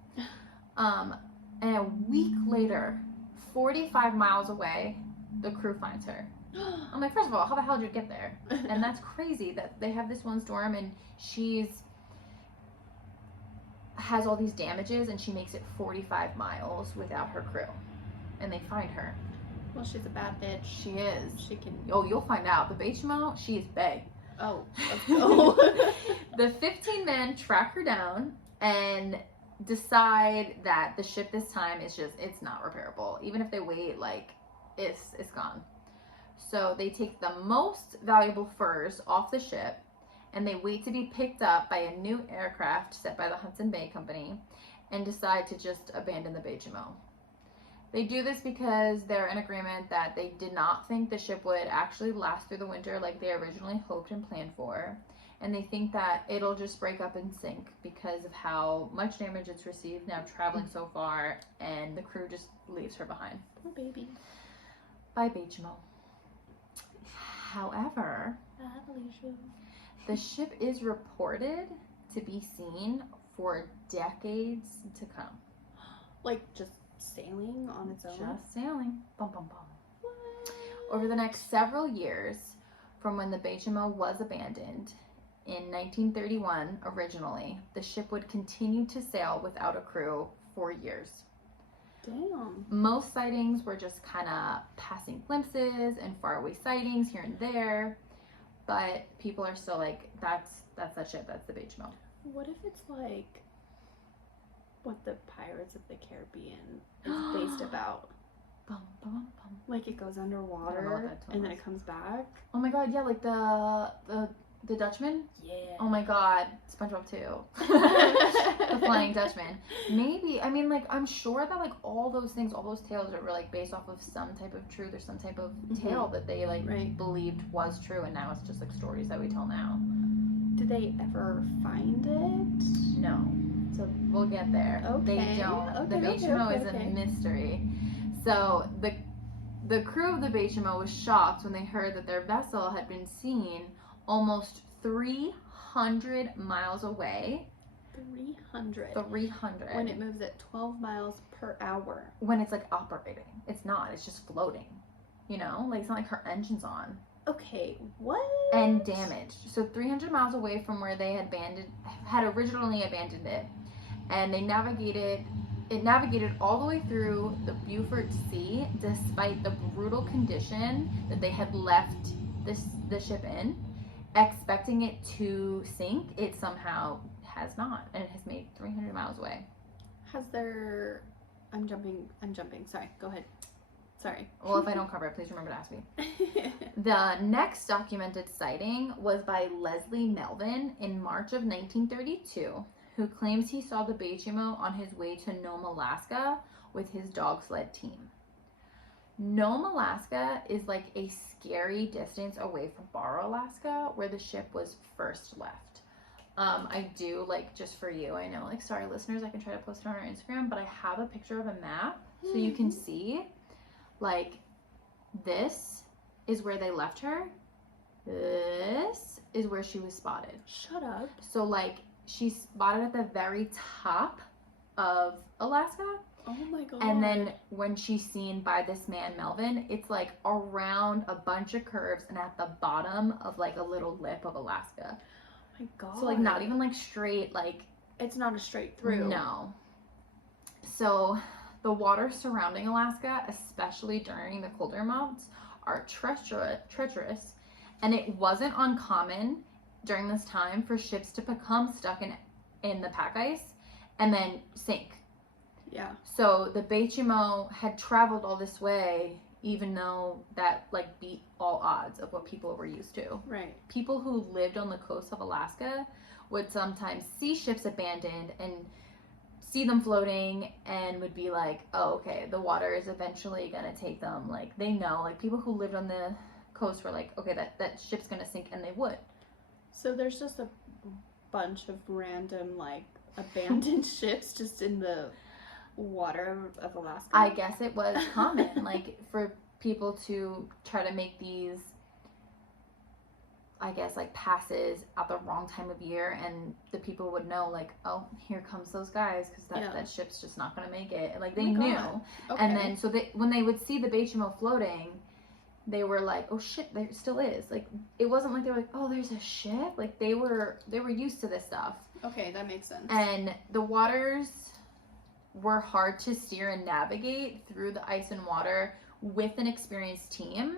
And a week later, 45 miles away, the crew finds her. I'm like, first of all, how the hell did you get there? And that's crazy that they have this one storm and has all these damages and she makes it 45 miles without her crew. And they find her. Well, she's a bad bitch. She is. She can... Oh, you'll find out. The Baychimo, she is bae. Oh, let's go. The 15 men track her down and decide that the ship this time it's not repairable. Even if they wait, like, it's gone. So they take the most valuable furs off the ship and they wait to be picked up by a new aircraft set by the Hudson Bay Company and decide to just abandon the Baychimo. They do this because they're in agreement that they did not think the ship would actually last through the winter like they originally hoped and planned for. And they think that it'll just break up and sink because of how much damage it's received now traveling so far, and the crew just leaves her behind. Poor baby. Bye, Baychimo. However, the ship is reported to be seen for decades to come. Like just sailing on its own? Just sailing. Bum, bum, bum. What? Over the next several years, from when the Baychimo was abandoned, in 1931 originally, the ship would continue to sail without a crew for years. Damn. Most sightings were just kind of passing glimpses and faraway sightings here and there, but people are still like, that's that ship, that's the Baychimo. What if it's like what the Pirates of the Caribbean is based about? Bum, bum, bum. Like it goes underwater and then it comes back? Oh my god, yeah, like the Dutchman? Yeah. Oh my god, SpongeBob 2. The Flying Dutchman. Maybe, I mean, like, I'm sure that, like, all those things, all those tales were, like, based off of some type of truth or some type of tale that they, like, believed was true, and now it's just, like, stories that we tell now. Did they ever find it? No. So, we'll get there. Okay. They don't. The Baychimo is a mystery. So, the crew of the Baychimo was shocked when they heard that their vessel had been seen almost 300 miles away. 300. 300. When it moves at 12 miles per hour. When it's like operating. It's not. It's just floating. Like it's not like her engine's on. Okay, what? And damaged. So 300 miles away from where they had originally abandoned it. And it navigated all the way through the Beaufort Sea despite the brutal condition that they had left the ship in. Expecting it to sink, it somehow has not, and it has made 300 miles away. I'm jumping, sorry, go ahead. Sorry. Well, if I don't cover it, please remember to ask me. The next documented sighting was by Leslie Melvin in March of 1932, who claims he saw the Baychimo on his way to Nome, Alaska with his dog sled team. Nome, Alaska is like a scary distance away from Barrow, Alaska, where the ship was first left. I do, like, just for you, I know, like, sorry listeners, I can try to post it on our Instagram, but I have a picture of a map so you can see, like, this is where they left her. This is where she was spotted. Shut up. So, like, she's spotted at the very top of Alaska. Oh my god. And then when she's seen by this man, Melvin, it's like around a bunch of curves and at the bottom of like a little lip of Alaska. Oh my god. So like not even like straight, like. It's not a straight through. No. So the waters surrounding Alaska, especially during the colder months, are treacherous. And it wasn't uncommon during this time for ships to become stuck in the pack ice and then sink. Yeah. So the Baychimo had traveled all this way, even though that like beat all odds of what people were used to. Right. People who lived on the coast of Alaska would sometimes see ships abandoned and see them floating and would be like, oh, okay, the water is eventually gonna take them. Like they know, like people who lived on the coast were like, okay, that ship's gonna sink, and they would. So there's just a bunch of random like abandoned ships just in the water of Alaska. I guess it was common, like for people to try to make these, I guess, like passes at the wrong time of year, and the people would know, like, oh, here comes those guys, because that ship's just not gonna make it. Like they knew, okay. And then so when they would see the Baychimo floating, they were like, oh shit, there still is. Like it wasn't like they were like, oh, there's a ship. Like they were used to this stuff. Okay, that makes sense. And the waters were hard to steer and navigate through the ice and water with an experienced team.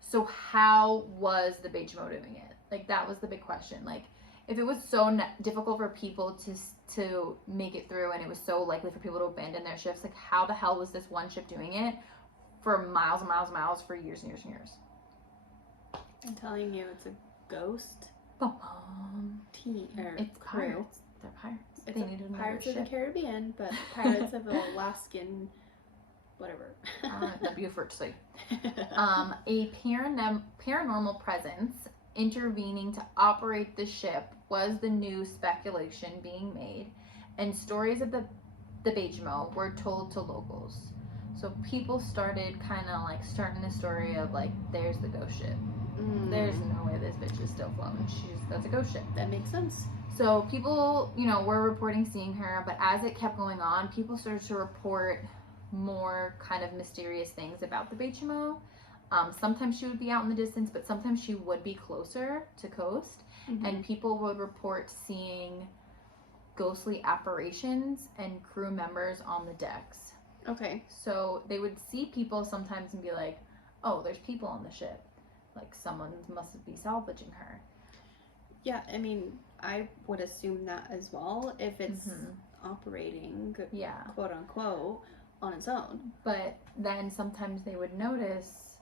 So how was the Baychimo doing it? Like that was the big question. Like if it was so difficult for people to make it through, and it was so likely for people to abandon their ships, like how the hell was this one ship doing it for miles and miles and miles for years and years and years? I'm telling you, it's a ghost team or it's crew. Pirates. They're pirates. It's they needed Pirates of ship. the Caribbean, but Pirates of Alaskan, whatever. The Beaufort Sea. A paranormal presence intervening to operate the ship was the new speculation being made, and stories of the Baychimo were told to locals. So people started starting the story of like, there's the ghost ship. There's no way this bitch is still floating. That's a ghost ship. That makes sense. So people, were reporting seeing her, but as it kept going on, people started to report more kind of mysterious things about the Baychimo. Sometimes she would be out in the distance, but sometimes she would be closer to coast, and people would report seeing ghostly apparitions and crew members on the decks. Okay. So they would see people sometimes and be like, oh, there's people on the ship. Like someone must be salvaging her. Yeah, I mean, I would assume that as well if it's operating, quote unquote, on its own. But then sometimes they would notice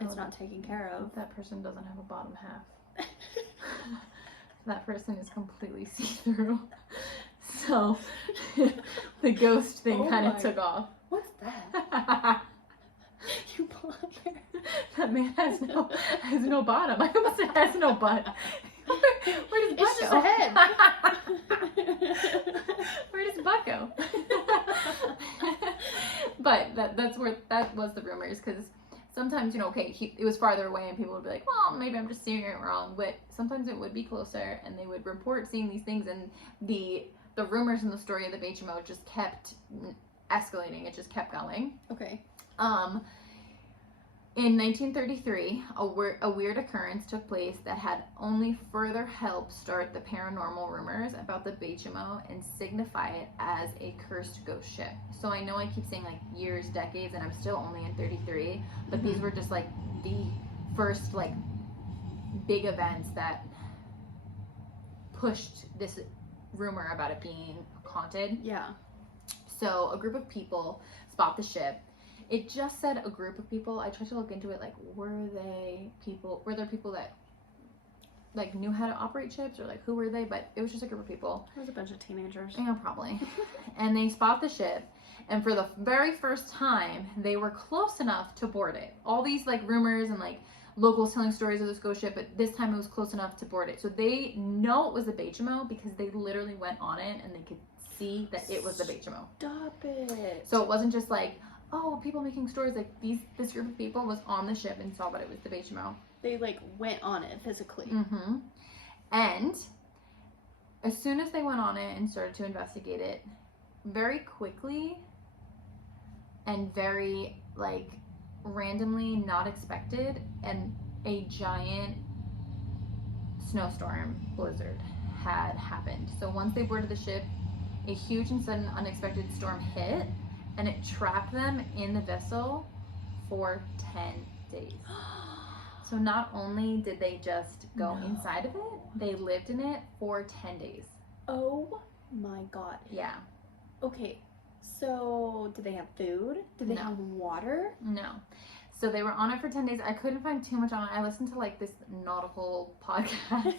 it's not taken care of. That person doesn't have a bottom half. That person is completely see-through. So the ghost thing kind of took off. What's that? You blogger. That man has no bottom. I almost said has no butt. Where does butt it's just go? a head. Where does butt go? But that was the rumors, because sometimes, it was farther away and people would be like, well, maybe I'm just seeing it wrong. But sometimes it would be closer and they would report seeing these things, and the rumors and the story of the Baychimo just kept escalating. It just kept going. Okay. In 1933, a weird occurrence took place that had only further helped start the paranormal rumors about the Baychimo and signify it as a cursed ghost ship. So I know I keep saying like years, decades, and I'm still only in 33, but these were just like the first like big events that pushed this rumor about it being haunted. Yeah. So a group of people spot the ship. It just said a group of people. I tried to look into it, like, were there people that, like, knew how to operate ships, or, like, who were they? But it was just a group of people. It was a bunch of teenagers. Yeah, probably. And they spot the ship, and for the very first time, they were close enough to board it. All these, like, rumors and, like, locals telling stories of this ghost ship, but this time it was close enough to board it. So they know it was the Baychimo because they literally went on it, and they could see that it was the Baychimo. Stop it. So it wasn't just like, oh, people making stories. Like, this group of people was on the ship and saw that it was the Baychimo. They, like, went on it physically. Mm-hmm. And as soon as they went on it and started to investigate it, very quickly and very, like, randomly, not expected, and a giant snowstorm blizzard had happened. So once they boarded the ship, a huge and sudden unexpected storm hit, and it trapped them in the vessel for 10 days. So not only did they just go inside of it, they lived in it for 10 days. Oh my god. Yeah. Okay, so did they have food? Did they have water? No. So they were on it for 10 days. I couldn't find too much on it. I listened to, like, this nautical podcast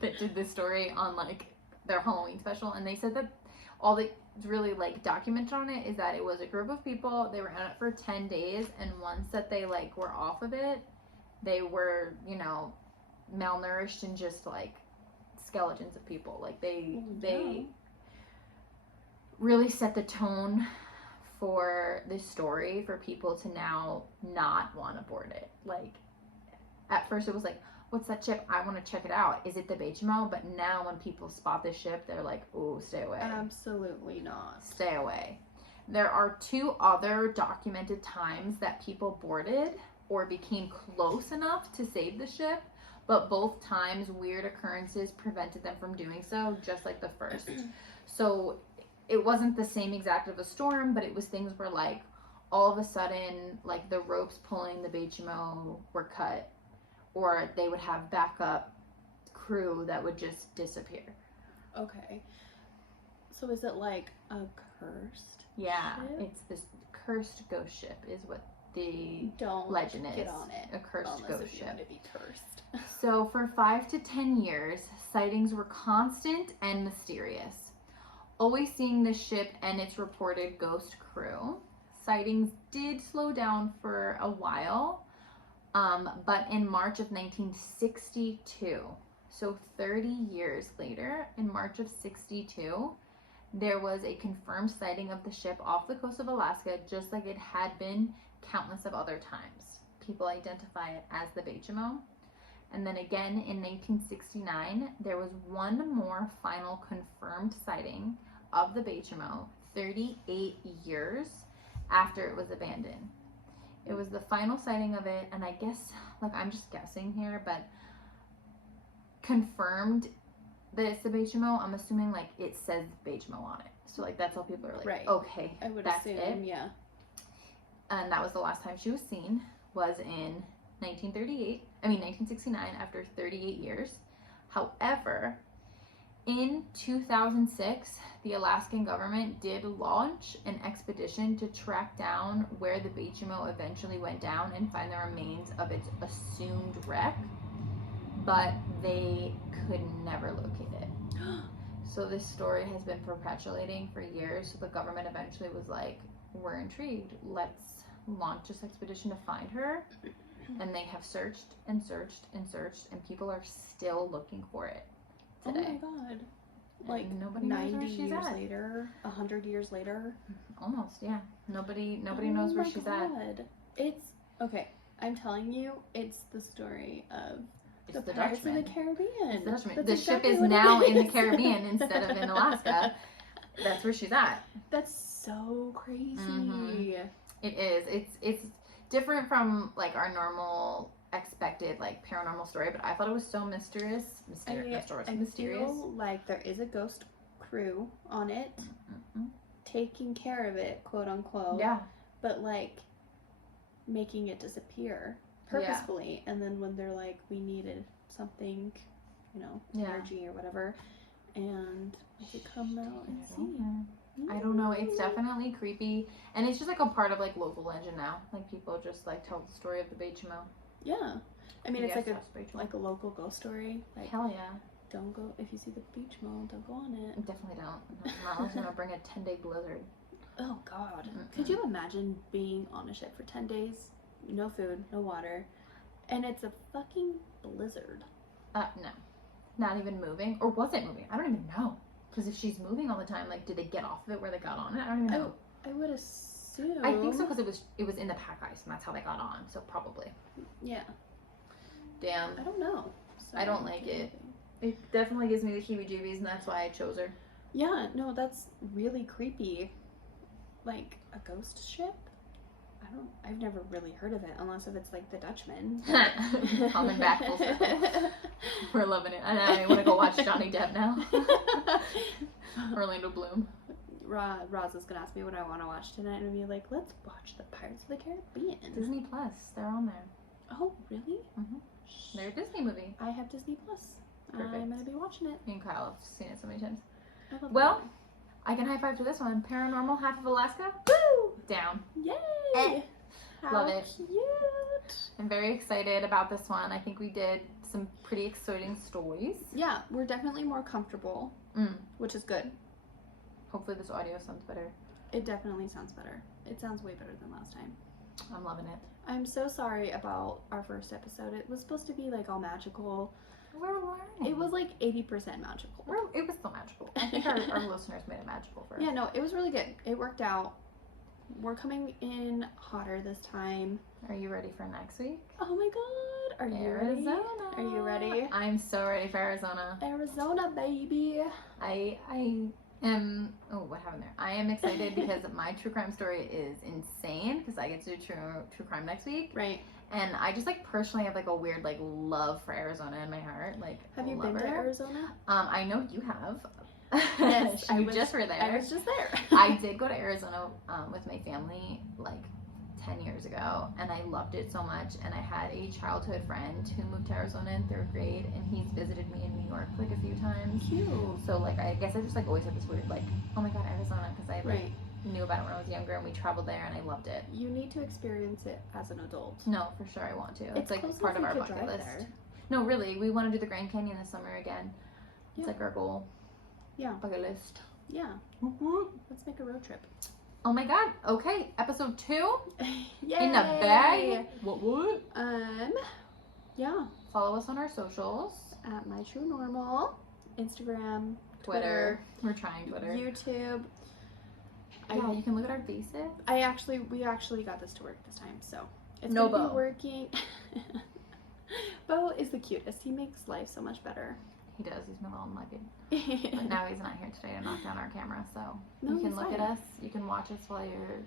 that did this story on, like, their Halloween special, and they said that all they really, like, documented on it is that it was a group of people. They were on it for 10 days, and once that they, like, were off of it, they were, you know, malnourished and just, like, skeletons of people. Like, they really set the tone for this story for people to now not want to board it. Like, at first it was like, what's that ship? I want to check it out. Is it the Baychimo? But now when people spot the ship, they're like, ooh, stay away. Absolutely not. Stay away. There are 2 other documented times that people boarded or became close enough to save the ship, but both times weird occurrences prevented them from doing so, just like the first. So it wasn't the same exact of a storm, but it was things where, like, all of a sudden, like, the ropes pulling the Baychimo were cut, or they would have backup crew that would just disappear. Okay. So is it like a cursed ship? It's this cursed ghost ship is what the Don't legend is. Get on it. A cursed ghost ship. To be cursed. So for 5 to 10 years, sightings were constant and mysterious. Always seeing the ship and its reported ghost crew. Sightings did slow down for a while, but in March of 1962, so 30 years later, in March of 62, there was a confirmed sighting of the ship off the coast of Alaska, just like it had been countless of other times. People identify it as the Baychimo. And then again in 1969, there was one more final confirmed sighting of the Baychimo 38 years after it was abandoned. It was the final sighting of it, and I guess, like, I'm just guessing here, but confirmed that it's the Baychimo. I'm assuming, like, it says Baychimo on it. So, like, that's all people are like, right. Okay, I would that's assume, it. Yeah. And that was the last time she was seen, was in 1969, after 38 years. However, in 2006, the Alaskan government did launch an expedition to track down where the Baychimo eventually went down and find the remains of its assumed wreck, but they could never locate it. So this story has been perpetuating for years. So the government eventually was like, we're intrigued, let's launch this expedition to find her. And they have searched and searched and searched, and people are still looking for it today. Oh my god. Like, nobody 90 knows where she's years at. later, 100 years later. Almost, yeah. Nobody knows where she's at. It's, okay, I'm telling you, it's the story of It's the Pirates of Dutchman. the Caribbean. It's the Dutchman. That's The exactly ship is what it now in the is. Caribbean instead of in Alaska. That's where she's at. That's so crazy. Mhm. It is. It's different from, like, our normal expected, like, paranormal story, but I thought it was so mysterious. I feel like there is a ghost crew on it, taking care of it, quote unquote. Yeah. But, like, making it disappear purposefully, and then when they're like, we needed something, you know, energy or whatever, and they come out and see. I don't know. It's definitely creepy. And it's just like a part of like local legend now. Like people just like tell the story of the Baychimo. Yeah. I mean, it's Baychimo. like a local ghost story. Like, hell yeah. Don't go, if you see the Baychimo, don't go on it. Definitely don't. I'm not going to bring a 10-day blizzard. Oh, God. Could you imagine being on a ship for 10 days? No food, no water. And it's a fucking blizzard. No. Not even moving. Or was it moving? I don't even know. Because if she's moving all the time, like, did they get off of it where they got on it? I don't even know. I would assume. I think so, because it was in the pack ice, and that's how they got on. So probably. Yeah. Damn. I don't know. So I don't like it. It definitely gives me the heebie-jeebies, and that's why I chose her. Yeah, no, that's really creepy. Like, a ghost ship? I've never really heard of it, unless if it's like the Dutchman. Coming back full circle. We're loving it. And I want to go watch Johnny Depp now. Orlando Bloom. Roz is going to ask me what I want to watch tonight, and be like, let's watch the Pirates of the Caribbean. Disney Plus. They're on there. Oh, really? Mm-hmm. They're a Disney movie. I have Disney Plus. Perfect. I'm going to be watching it. Me and Kyle have seen it so many times. Well, I can high five to this one. Paranormal, Half of Alaska. Woo! Down. Yay! Love it. Cute. I'm very excited about this one. I think we did some pretty exciting stories. Yeah, we're definitely more comfortable, which is good. Hopefully this audio sounds better. It definitely sounds better. It sounds way better than last time. I'm loving it. I'm so sorry about our first episode. It was supposed to be like all magical. We're learning. It was like 80% magical. It was still magical. I think our listeners made it magical for us. Yeah, no, it was really good. It worked out. We're coming in hotter this time. Are you ready for next week? Oh my god. Are you ready? Are you ready? I'm so ready for Arizona. Arizona, baby. I am, what happened there? I am excited because my true crime story is insane because I get to do true crime next week. Right. And I just like personally have like a weird like love for Arizona in my heart. Like, have you been to Arizona? I know you have. Yes, you just were there. I was just there. I did go to Arizona with my family like 10 years ago, and I loved it so much. And I had a childhood friend who moved to Arizona in 3rd grade, and he's visited me in New York like a few times. Cute. So like I guess I just like always had this weird like, oh my god, Arizona, because I like knew about it when I was younger, and we traveled there, and I loved it. You need to experience it as an adult. No, for sure I want to. It's like part of our bucket list. There. No, really, we want to do the Grand Canyon this summer again. It's like our goal. Yeah. Bucket list. Yeah. Let's make a road trip. Oh my god. Okay. Episode 2. Yay. In the bag. What? Yeah. Follow us on our socials. At My True Normal. Instagram. Twitter. We're trying Twitter. YouTube. Yeah, you can look at our faces. We actually got this to work this time, so it's no gonna Bo. be working. Bo is the cutest. He makes life so much better. He does. He's my little nugget. But now he's not here today to knock down our camera, so you can look at us. You can watch us while you're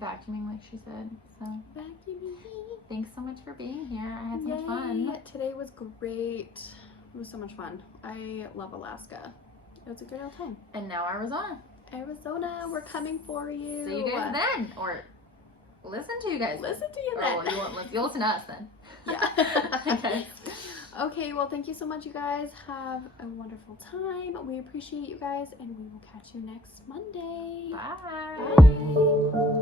vacuuming, like she said. So vacuuming. Thanks so much for being here. I had so much fun. Today was great. It was so much fun. I love Alaska. It was a good old time. And now Arizona. Arizona, we're coming for you. See you guys then, or listen to you guys. Listen to you then. Or you'll listen to us then. Yeah. Okay. Okay, well, thank you so much, you guys. Have a wonderful time. We appreciate you guys, and we will catch you next Monday. Bye. Bye.